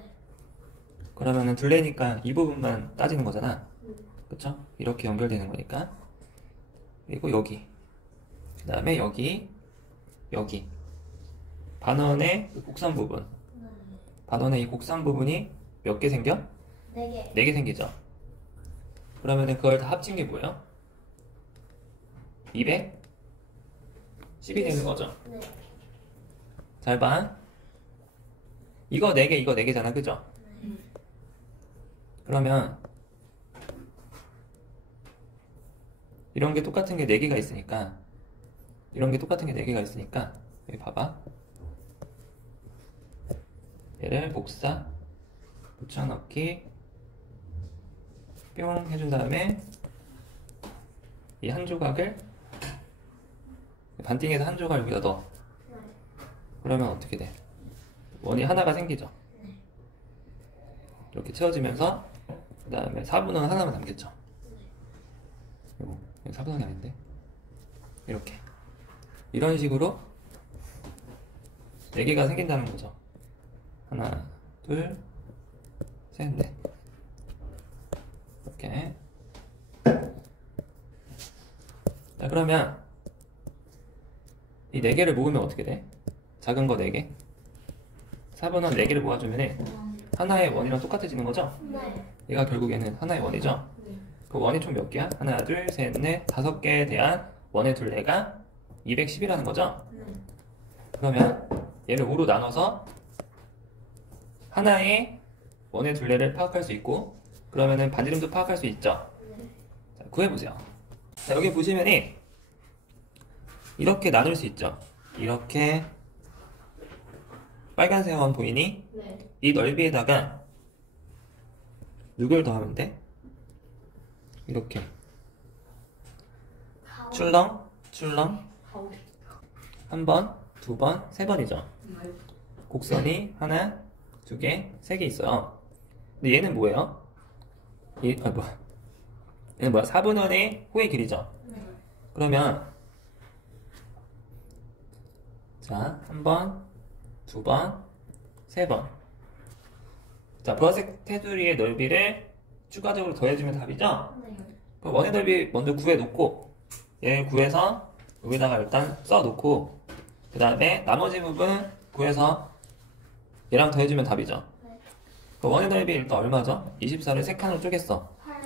그러면은 둘레니까 이 부분만 따지는 거잖아. 그쵸? 이렇게 연결되는 거니까. 그리고 여기. 그 다음에 여기. 반원의 곡선 부분. 반원의 이 곡선 부분이 몇 개 생겨? 4개. 4개 생기죠. 그러면은 그걸 다 합친 게 뭐예요? 210이 되는 거죠. 네. 잘 봐. 이거 4개, 이거 4개잖아. 그죠? 그러면 이런 게 똑같은 게 4개가 있으니까 여기 봐봐. 얘를 복사 붙여넣기 뿅 해준 다음에 이 한 조각을 반띵해서 한 조각 여기다 넣어. 그러면 어떻게 돼? 원이 하나가 생기죠. 이렇게 채워지면서 그 다음에 4분원 하나만 남겠죠. 이거 4분원이 아닌데 이렇게 이런 식으로 4개가 생긴다는 거죠. 하나, 둘, 셋, 넷. 이렇게. 자, 그러면 이 4개를 모으면 어떻게 돼? 작은 거 4개. 4분원 4개를 모아주면 하나의 원이랑 똑같아지는 거죠? 네. 얘가 결국에는 하나의 원이죠? 그 원이 총 몇 개야? 하나, 둘, 셋, 넷, 5개에 대한 원의 둘레가 210이라는 거죠? 그러면 얘를 5로 나눠서 하나의 원의 둘레를 파악할 수 있고 그러면은 반지름도 파악할 수 있죠? 자, 구해보세요. 자, 여기 보시면은 이렇게 나눌 수 있죠? 이렇게 빨간색 원 보이니? 네. 이 넓이에다가 누굴 더하면 돼? 이렇게 출렁 가오리. 한 번, 두 번, 세 번이죠. 네. 곡선이 하나, 두 개, 세 개 있어요. 근데 얘는 뭐예요? 얘는 뭐야? 4분원의 호의 길이죠. 그러면 자, 한 번, 두 번, 세 번. 자, 보라색 테두리의 넓이를 추가적으로 더해주면 답이죠? 그럼 원의 넓이 먼저 구해놓고 얘를 구해서 여기다가 일단 써놓고 그 다음에 나머지 부분 구해서 얘랑 더해주면 답이죠. 그럼 원의 넓이 일단 얼마죠? 24를 3칸으로 쪼갰어. 8,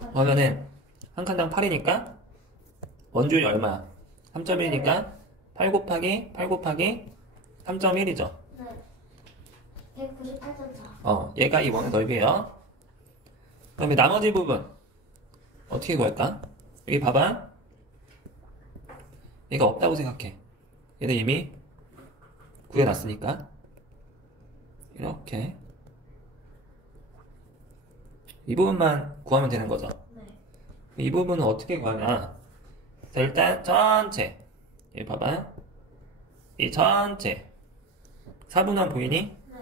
8. 그러면은 한 칸당 8이니까 원줄이 얼마야? 3.1이니까 8 곱하기 3.1이죠. 네. 198.4. 얘가 이 원의 넓이에요. 그다음에 나머지 부분 어떻게 구할까? 여기 봐봐. 얘가 없다고 생각해. 얘는 이미 구해놨으니까 이렇게 이 부분만 구하면 되는 거죠. 이 부분은 어떻게 구하냐? 자, 일단 전체 얘 봐봐. 이 전체 4분원 보이니? 네.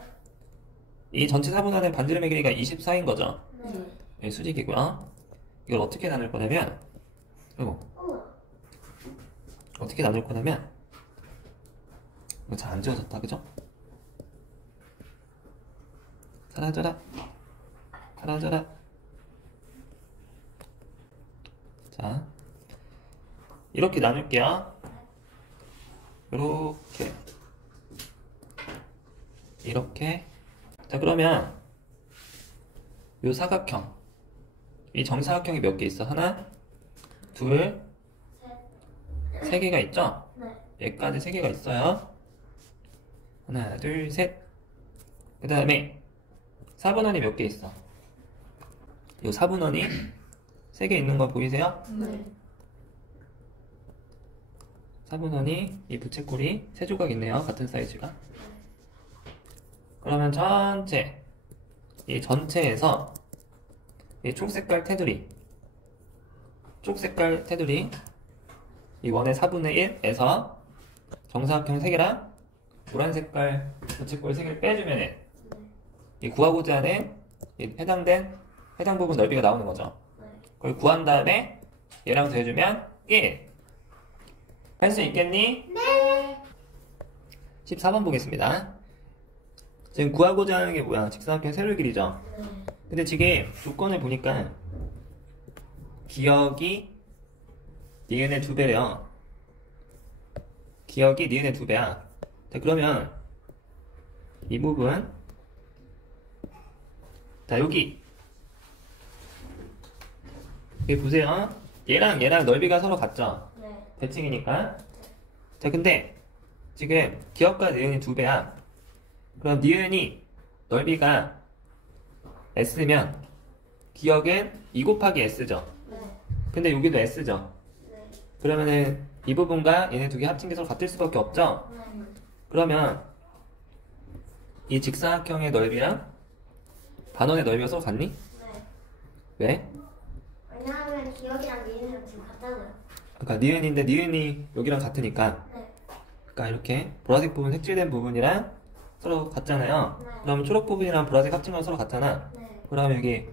이 전체 4분원의 반지름의 길이가 24인 거죠. 네. 네, 수직이고요. 이걸 어떻게 나눌 거냐면, 그리고 우와. 어떻게 나눌 거냐면, 이거 잘 안 지워졌다, 그죠? 사라져라. 사라져라. 자, 이렇게 나눌게요. 이렇게. 이렇게. 자, 그러면 요 사각형. 이 정사각형이 몇 개 있어? 하나, 둘, 셋. 세 개가 있죠? 네. 여기까지 세 개가 있어요. 하나, 둘, 셋. 그 다음에 4분원이 몇 개 있어? 요 4분원이 세 개 있는 거 보이세요? 네. 4분원이 이 부채꼴이 세 조각 있네요. 같은 사이즈가. 그러면 이 전체에서 이 초색깔 테두리 이 원의 4분의 1에서 정사각형 3개랑 노란 색깔 부채꼴 3개를 빼주면은 이 구하고자 하는 이 해당 부분 넓이가 나오는 거죠. 그걸 구한 다음에 얘랑 더해주면 1. 할 수 있겠니? 네. 14번 보겠습니다. 지금 구하고자 하는 게 뭐야? 직사각형 세로의 길이죠. 네. 근데 지금 조건을 보니까 기억이 니은의 2배래요. 기억이 니은의 2배야. 자, 그러면 이 부분, 자, 여기 보세요. 얘랑 넓이가 서로 같죠? 네. 대칭이니까. 자, 근데 지금 기억과 니은이 2배야. 그럼 니은이 넓이가 S면 기억은 2 곱하기 S죠. 네. 근데 여기도 S죠. 네. 그러면은 이 부분과 얘네 두 개 합친 게 서로 같을 수밖에 없죠. 네. 그러면 이 직사각형의 넓이랑 반원의 넓이가 서로 같니? 네. 왜? 왜냐하면 기억이랑 니은이랑 지금 같잖아요. 그러니까 니은인데 니은이 여기랑 같으니까. 네. 그러니까 이렇게 보라색 부분 색칠된 부분이랑 서로 같잖아요. 네. 그럼 초록 부분이랑 보라색 합친 건 서로 같잖아. 네. 그러면 여기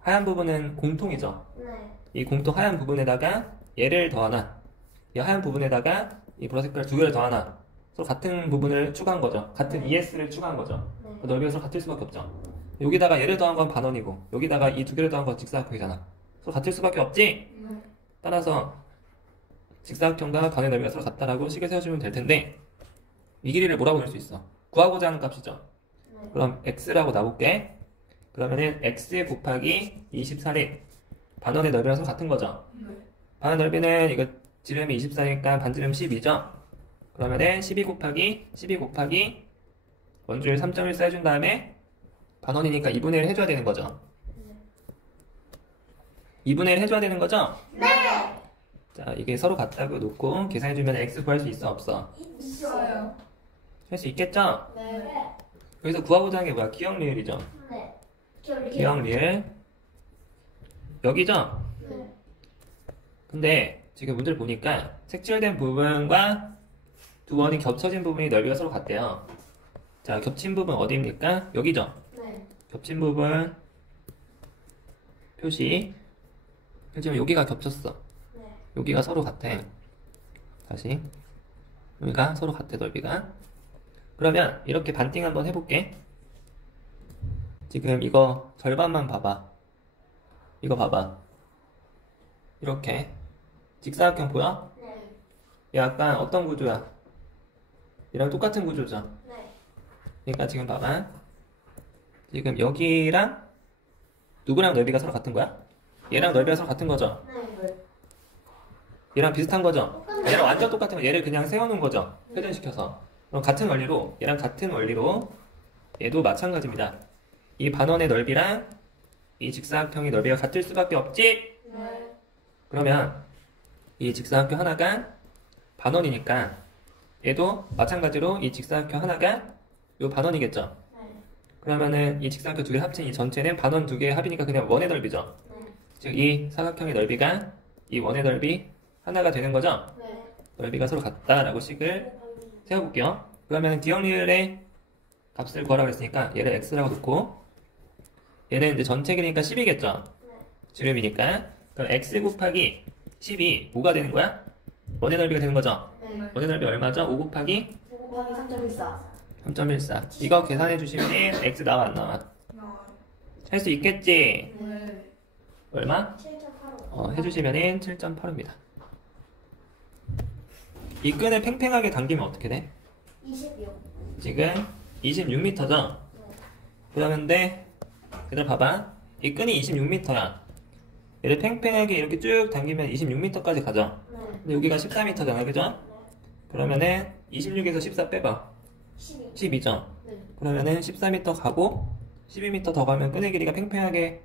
하얀 부분은 공통이죠. 네. 이 공통 하얀 부분에다가 얘를 더하나, 이 하얀 부분에다가 이 보라색깔 2개를 더하나, 서로 같은 부분을 추가한 거죠. 같은 ES를 추가한 거죠. 네. 그 넓이가 서로 같을 수밖에 없죠. 여기다가 얘를 더한 건 반원이고, 여기다가 이 2개를 더한 건 직사각형이잖아. 서로 같을 수밖에 없지? 네. 따라서 직사각형과 반의 넓이가 서로 같다라고 식을 세워주면 될 텐데, 이 길이를 뭐라고 낼 수 있어? 구하고자 하는 값이죠. 네. 그럼 x라고 놔볼게. 그러면은 x 곱하기 24를 반원의 넓이랑 서로 같은 거죠. 네. 반원 넓이는 이거 지름이 24니까 반지름 12죠. 그러면은 12 곱하기 원주율 3.1 써준 다음에 반원이니까 2분의 1 해줘야 되는 거죠. 2분의 1 해줘야 되는 거죠? 네. 자, 이게 서로 같다고 놓고 계산해주면 x 구할 수 있어 없어? 있어요. 할 수 있겠죠? 네. 여기서 구하고자 하는 게 뭐야? 기억 리을이죠. 네. 기억 리을 여기죠? 네. 근데 지금 문제를 보니까 색칠된 부분과 두 원이 겹쳐진 부분이 넓이가 서로 같대요. 자, 겹친 부분 어디입니까? 여기죠? 네. 겹친 부분 표시. 지금 여기가 겹쳤어. 네. 여기가 서로 같아. 다시 여기가 서로 같아, 넓이가. 그러면 이렇게 반띵 한번 해볼게. 지금 이거 절반만 봐봐. 이거 봐봐. 이렇게 직사각형 보여? 네. 얘 약간 어떤 구조야? 얘랑 똑같은 구조죠. 네. 그러니까 지금 봐봐. 지금 여기랑 누구랑 넓이가 서로 같은 거야? 얘랑 넓이가 서로 같은 거죠. 네. 얘랑 비슷한 거죠. 얘랑 완전 똑같은 거. 얘를 그냥 세워놓은 거죠. 회전시켜서. 그럼 같은 원리로 얘랑 같은 원리로 얘도 마찬가지입니다. 이 반원의 넓이랑 이 직사각형의 넓이가 같을 수밖에 없지? 네. 그러면 이 직사각형 하나가 반원이니까 얘도 마찬가지로 이 직사각형 하나가 요 반원이겠죠. 네. 그러면은 이 직사각형 두 개 합친 이 전체는 반원 두 개의 합이니까 그냥 원의 넓이죠. 네. 즉 이 사각형의 넓이가 이 원의 넓이 하나가 되는 거죠. 네. 넓이가 서로 같다라고 식을 세워볼게요. 그러면 기억 리을의 값을 구하라고 했으니까 얘를 x라고 놓고 얘는 이제 전체 길이니까 10이겠죠? 지름이니까. 그럼 x 곱하기 10이 뭐가 되는 거야? 원의 넓이가 되는 거죠? 네. 원의 넓이 얼마죠? 5 곱하기 5 곱하기 3.14. 3.14. 이거 계산해 주시면 x 나와 안 나와? 나와요. 할 수 있겠지? 네. 얼마? 7.85. 해주시면은 7.8입니다. 이 끈을 팽팽하게 당기면 어떻게 돼? 26. 지금 26m죠? 그러는데 얘들 봐봐. 이 끈이 26m야. 얘를 팽팽하게 이렇게 쭉 당기면 26m까지 가죠? 네. 근데 여기가 14m잖아, 그죠? 그러면은 26에서 14 빼봐. 12. 12죠? 네. 그러면은 14m 가고 12m 더 가면 끈의 길이가 팽팽하게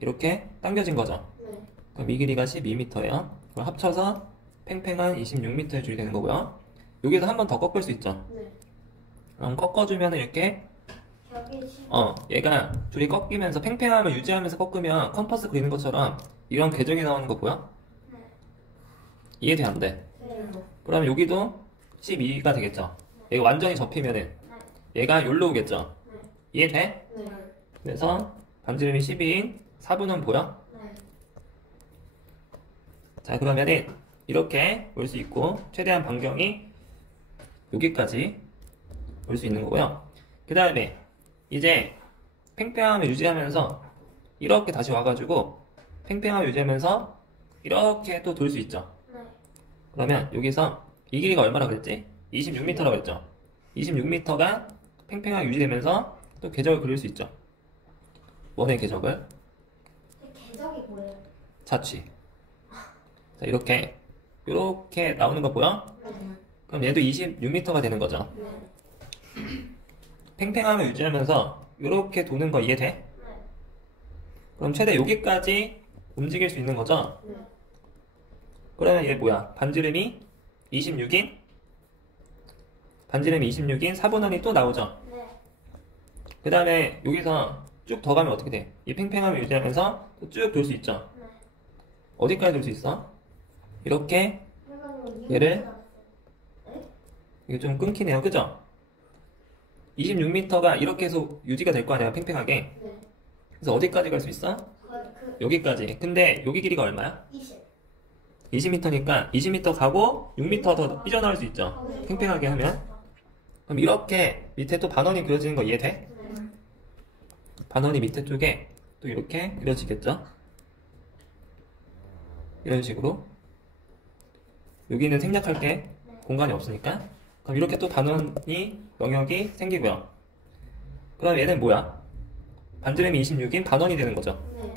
이렇게 당겨진 거죠? 네. 그럼 이 길이가 12m예요. 그럼 합쳐서 팽팽한 26m의 줄이 되는 거고요. 여기서 한 번 더 꺾을 수 있죠. 네. 그럼 꺾어주면 이렇게 벽에 10. 얘가 줄이 꺾이면서 팽팽함을 유지하면서 꺾으면 컴퍼스 그리는 것처럼 이런 궤적이 나오는 거 보여? 네. 이해돼 안 돼? 네. 그럼 여기도 12가 되겠죠. 얘가 완전히 접히면은 얘가 여기로 오겠죠. 이해돼? 네. 그래서 반지름이 12인 4분은 보여? 네. 자, 그러면은 이렇게 올 수 있고 최대한 반경이 여기까지 올 수 있는 거고요. 그 다음에 이제 팽팽함을 유지하면서 이렇게 다시 와가지고 팽팽함을 유지하면서 이렇게 또 돌 수 있죠. 네. 그러면 여기서 이 길이가 얼마라 그랬지? 26m라고 했죠. 26m가 팽팽하게 유지되면서 또 궤적을 그릴 수 있죠. 원의 궤적을 궤적이 뭐예요? 자취. 자, 이렇게 나오는 거 보여? 네. 그럼 얘도 26m가 되는 거죠. 네. 팽팽함을 유지하면서 이렇게 도는 거 이해돼? 네. 그럼 최대 여기까지 움직일 수 있는 거죠? 네. 그러면 얘 뭐야? 반지름이 26인? 반지름이 26인 4분원이 또 나오죠? 네. 그 다음에 여기서 쭉 더 가면 어떻게 돼? 이 팽팽함을 유지하면서 또 쭉 돌 수 있죠? 네. 어디까지 돌 수 있어? 이렇게 얘를 이게 좀 끊기네요, 그죠? 26m가 이렇게 해서 유지가 될 거 아니야, 팽팽하게. 네. 그래서 어디까지 갈 수 있어? 여기까지. 근데 여기 길이가 얼마야? 20. 20m니까 20m 가고 6m 더 삐져나올 수 있죠. 팽팽하게 하면. 그럼 이렇게 밑에 또 반원이 그려지는 거 이해돼? 네. 반원이 밑에 쪽에 또 이렇게 그려지겠죠? 이런 식으로. 여기는 생략할 게 공간이 없으니까. 그럼 이렇게 또 반원이 영역이 생기고요. 그럼 얘는 뭐야? 반지름이 26인 반원이 되는 거죠. 네.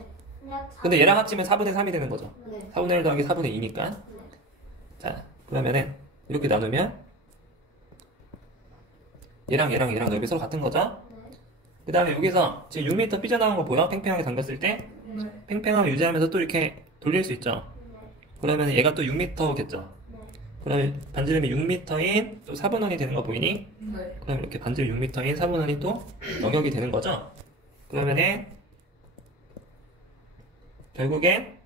근데 얘랑 합치면 4분의 3이 되는 거죠. 네. 4분의 1 더하기 4분의 2니까. 자, 그러면은 이렇게 나누면 얘랑 넓이 서로 같은 거죠? 그 다음에 여기서 지금 6m 삐져나온 거 보여? 팽팽하게 당겼을 때? 네. 팽팽함을 유지하면서 또 이렇게 돌릴 수 있죠? 그러면 얘가 또 6m겠죠? 그러면 반지름이 6m인 또 4분원이 되는 거 보이니? 네. 그럼 이렇게 반지름 6m인 4분원이 또 영역이 되는 거죠? 그러면은 결국엔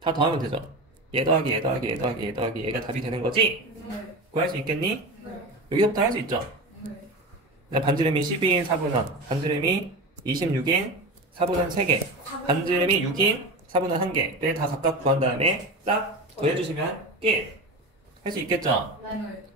다 더하면 되죠? 얘 더하기 얘 더하기 얘 더하기 얘 더하기 얘가 답이 되는 거지? 네. 구할 수 있겠니? 네. 여기서부터 할 수 있죠? 네. 반지름이 12인 4분원, 반지름이 26인 4분원 3개, 반지름이 6인 4분원 1개를 다 각각 구한 다음에 싹 더해주시면 끝! 할 수 있겠죠? 네.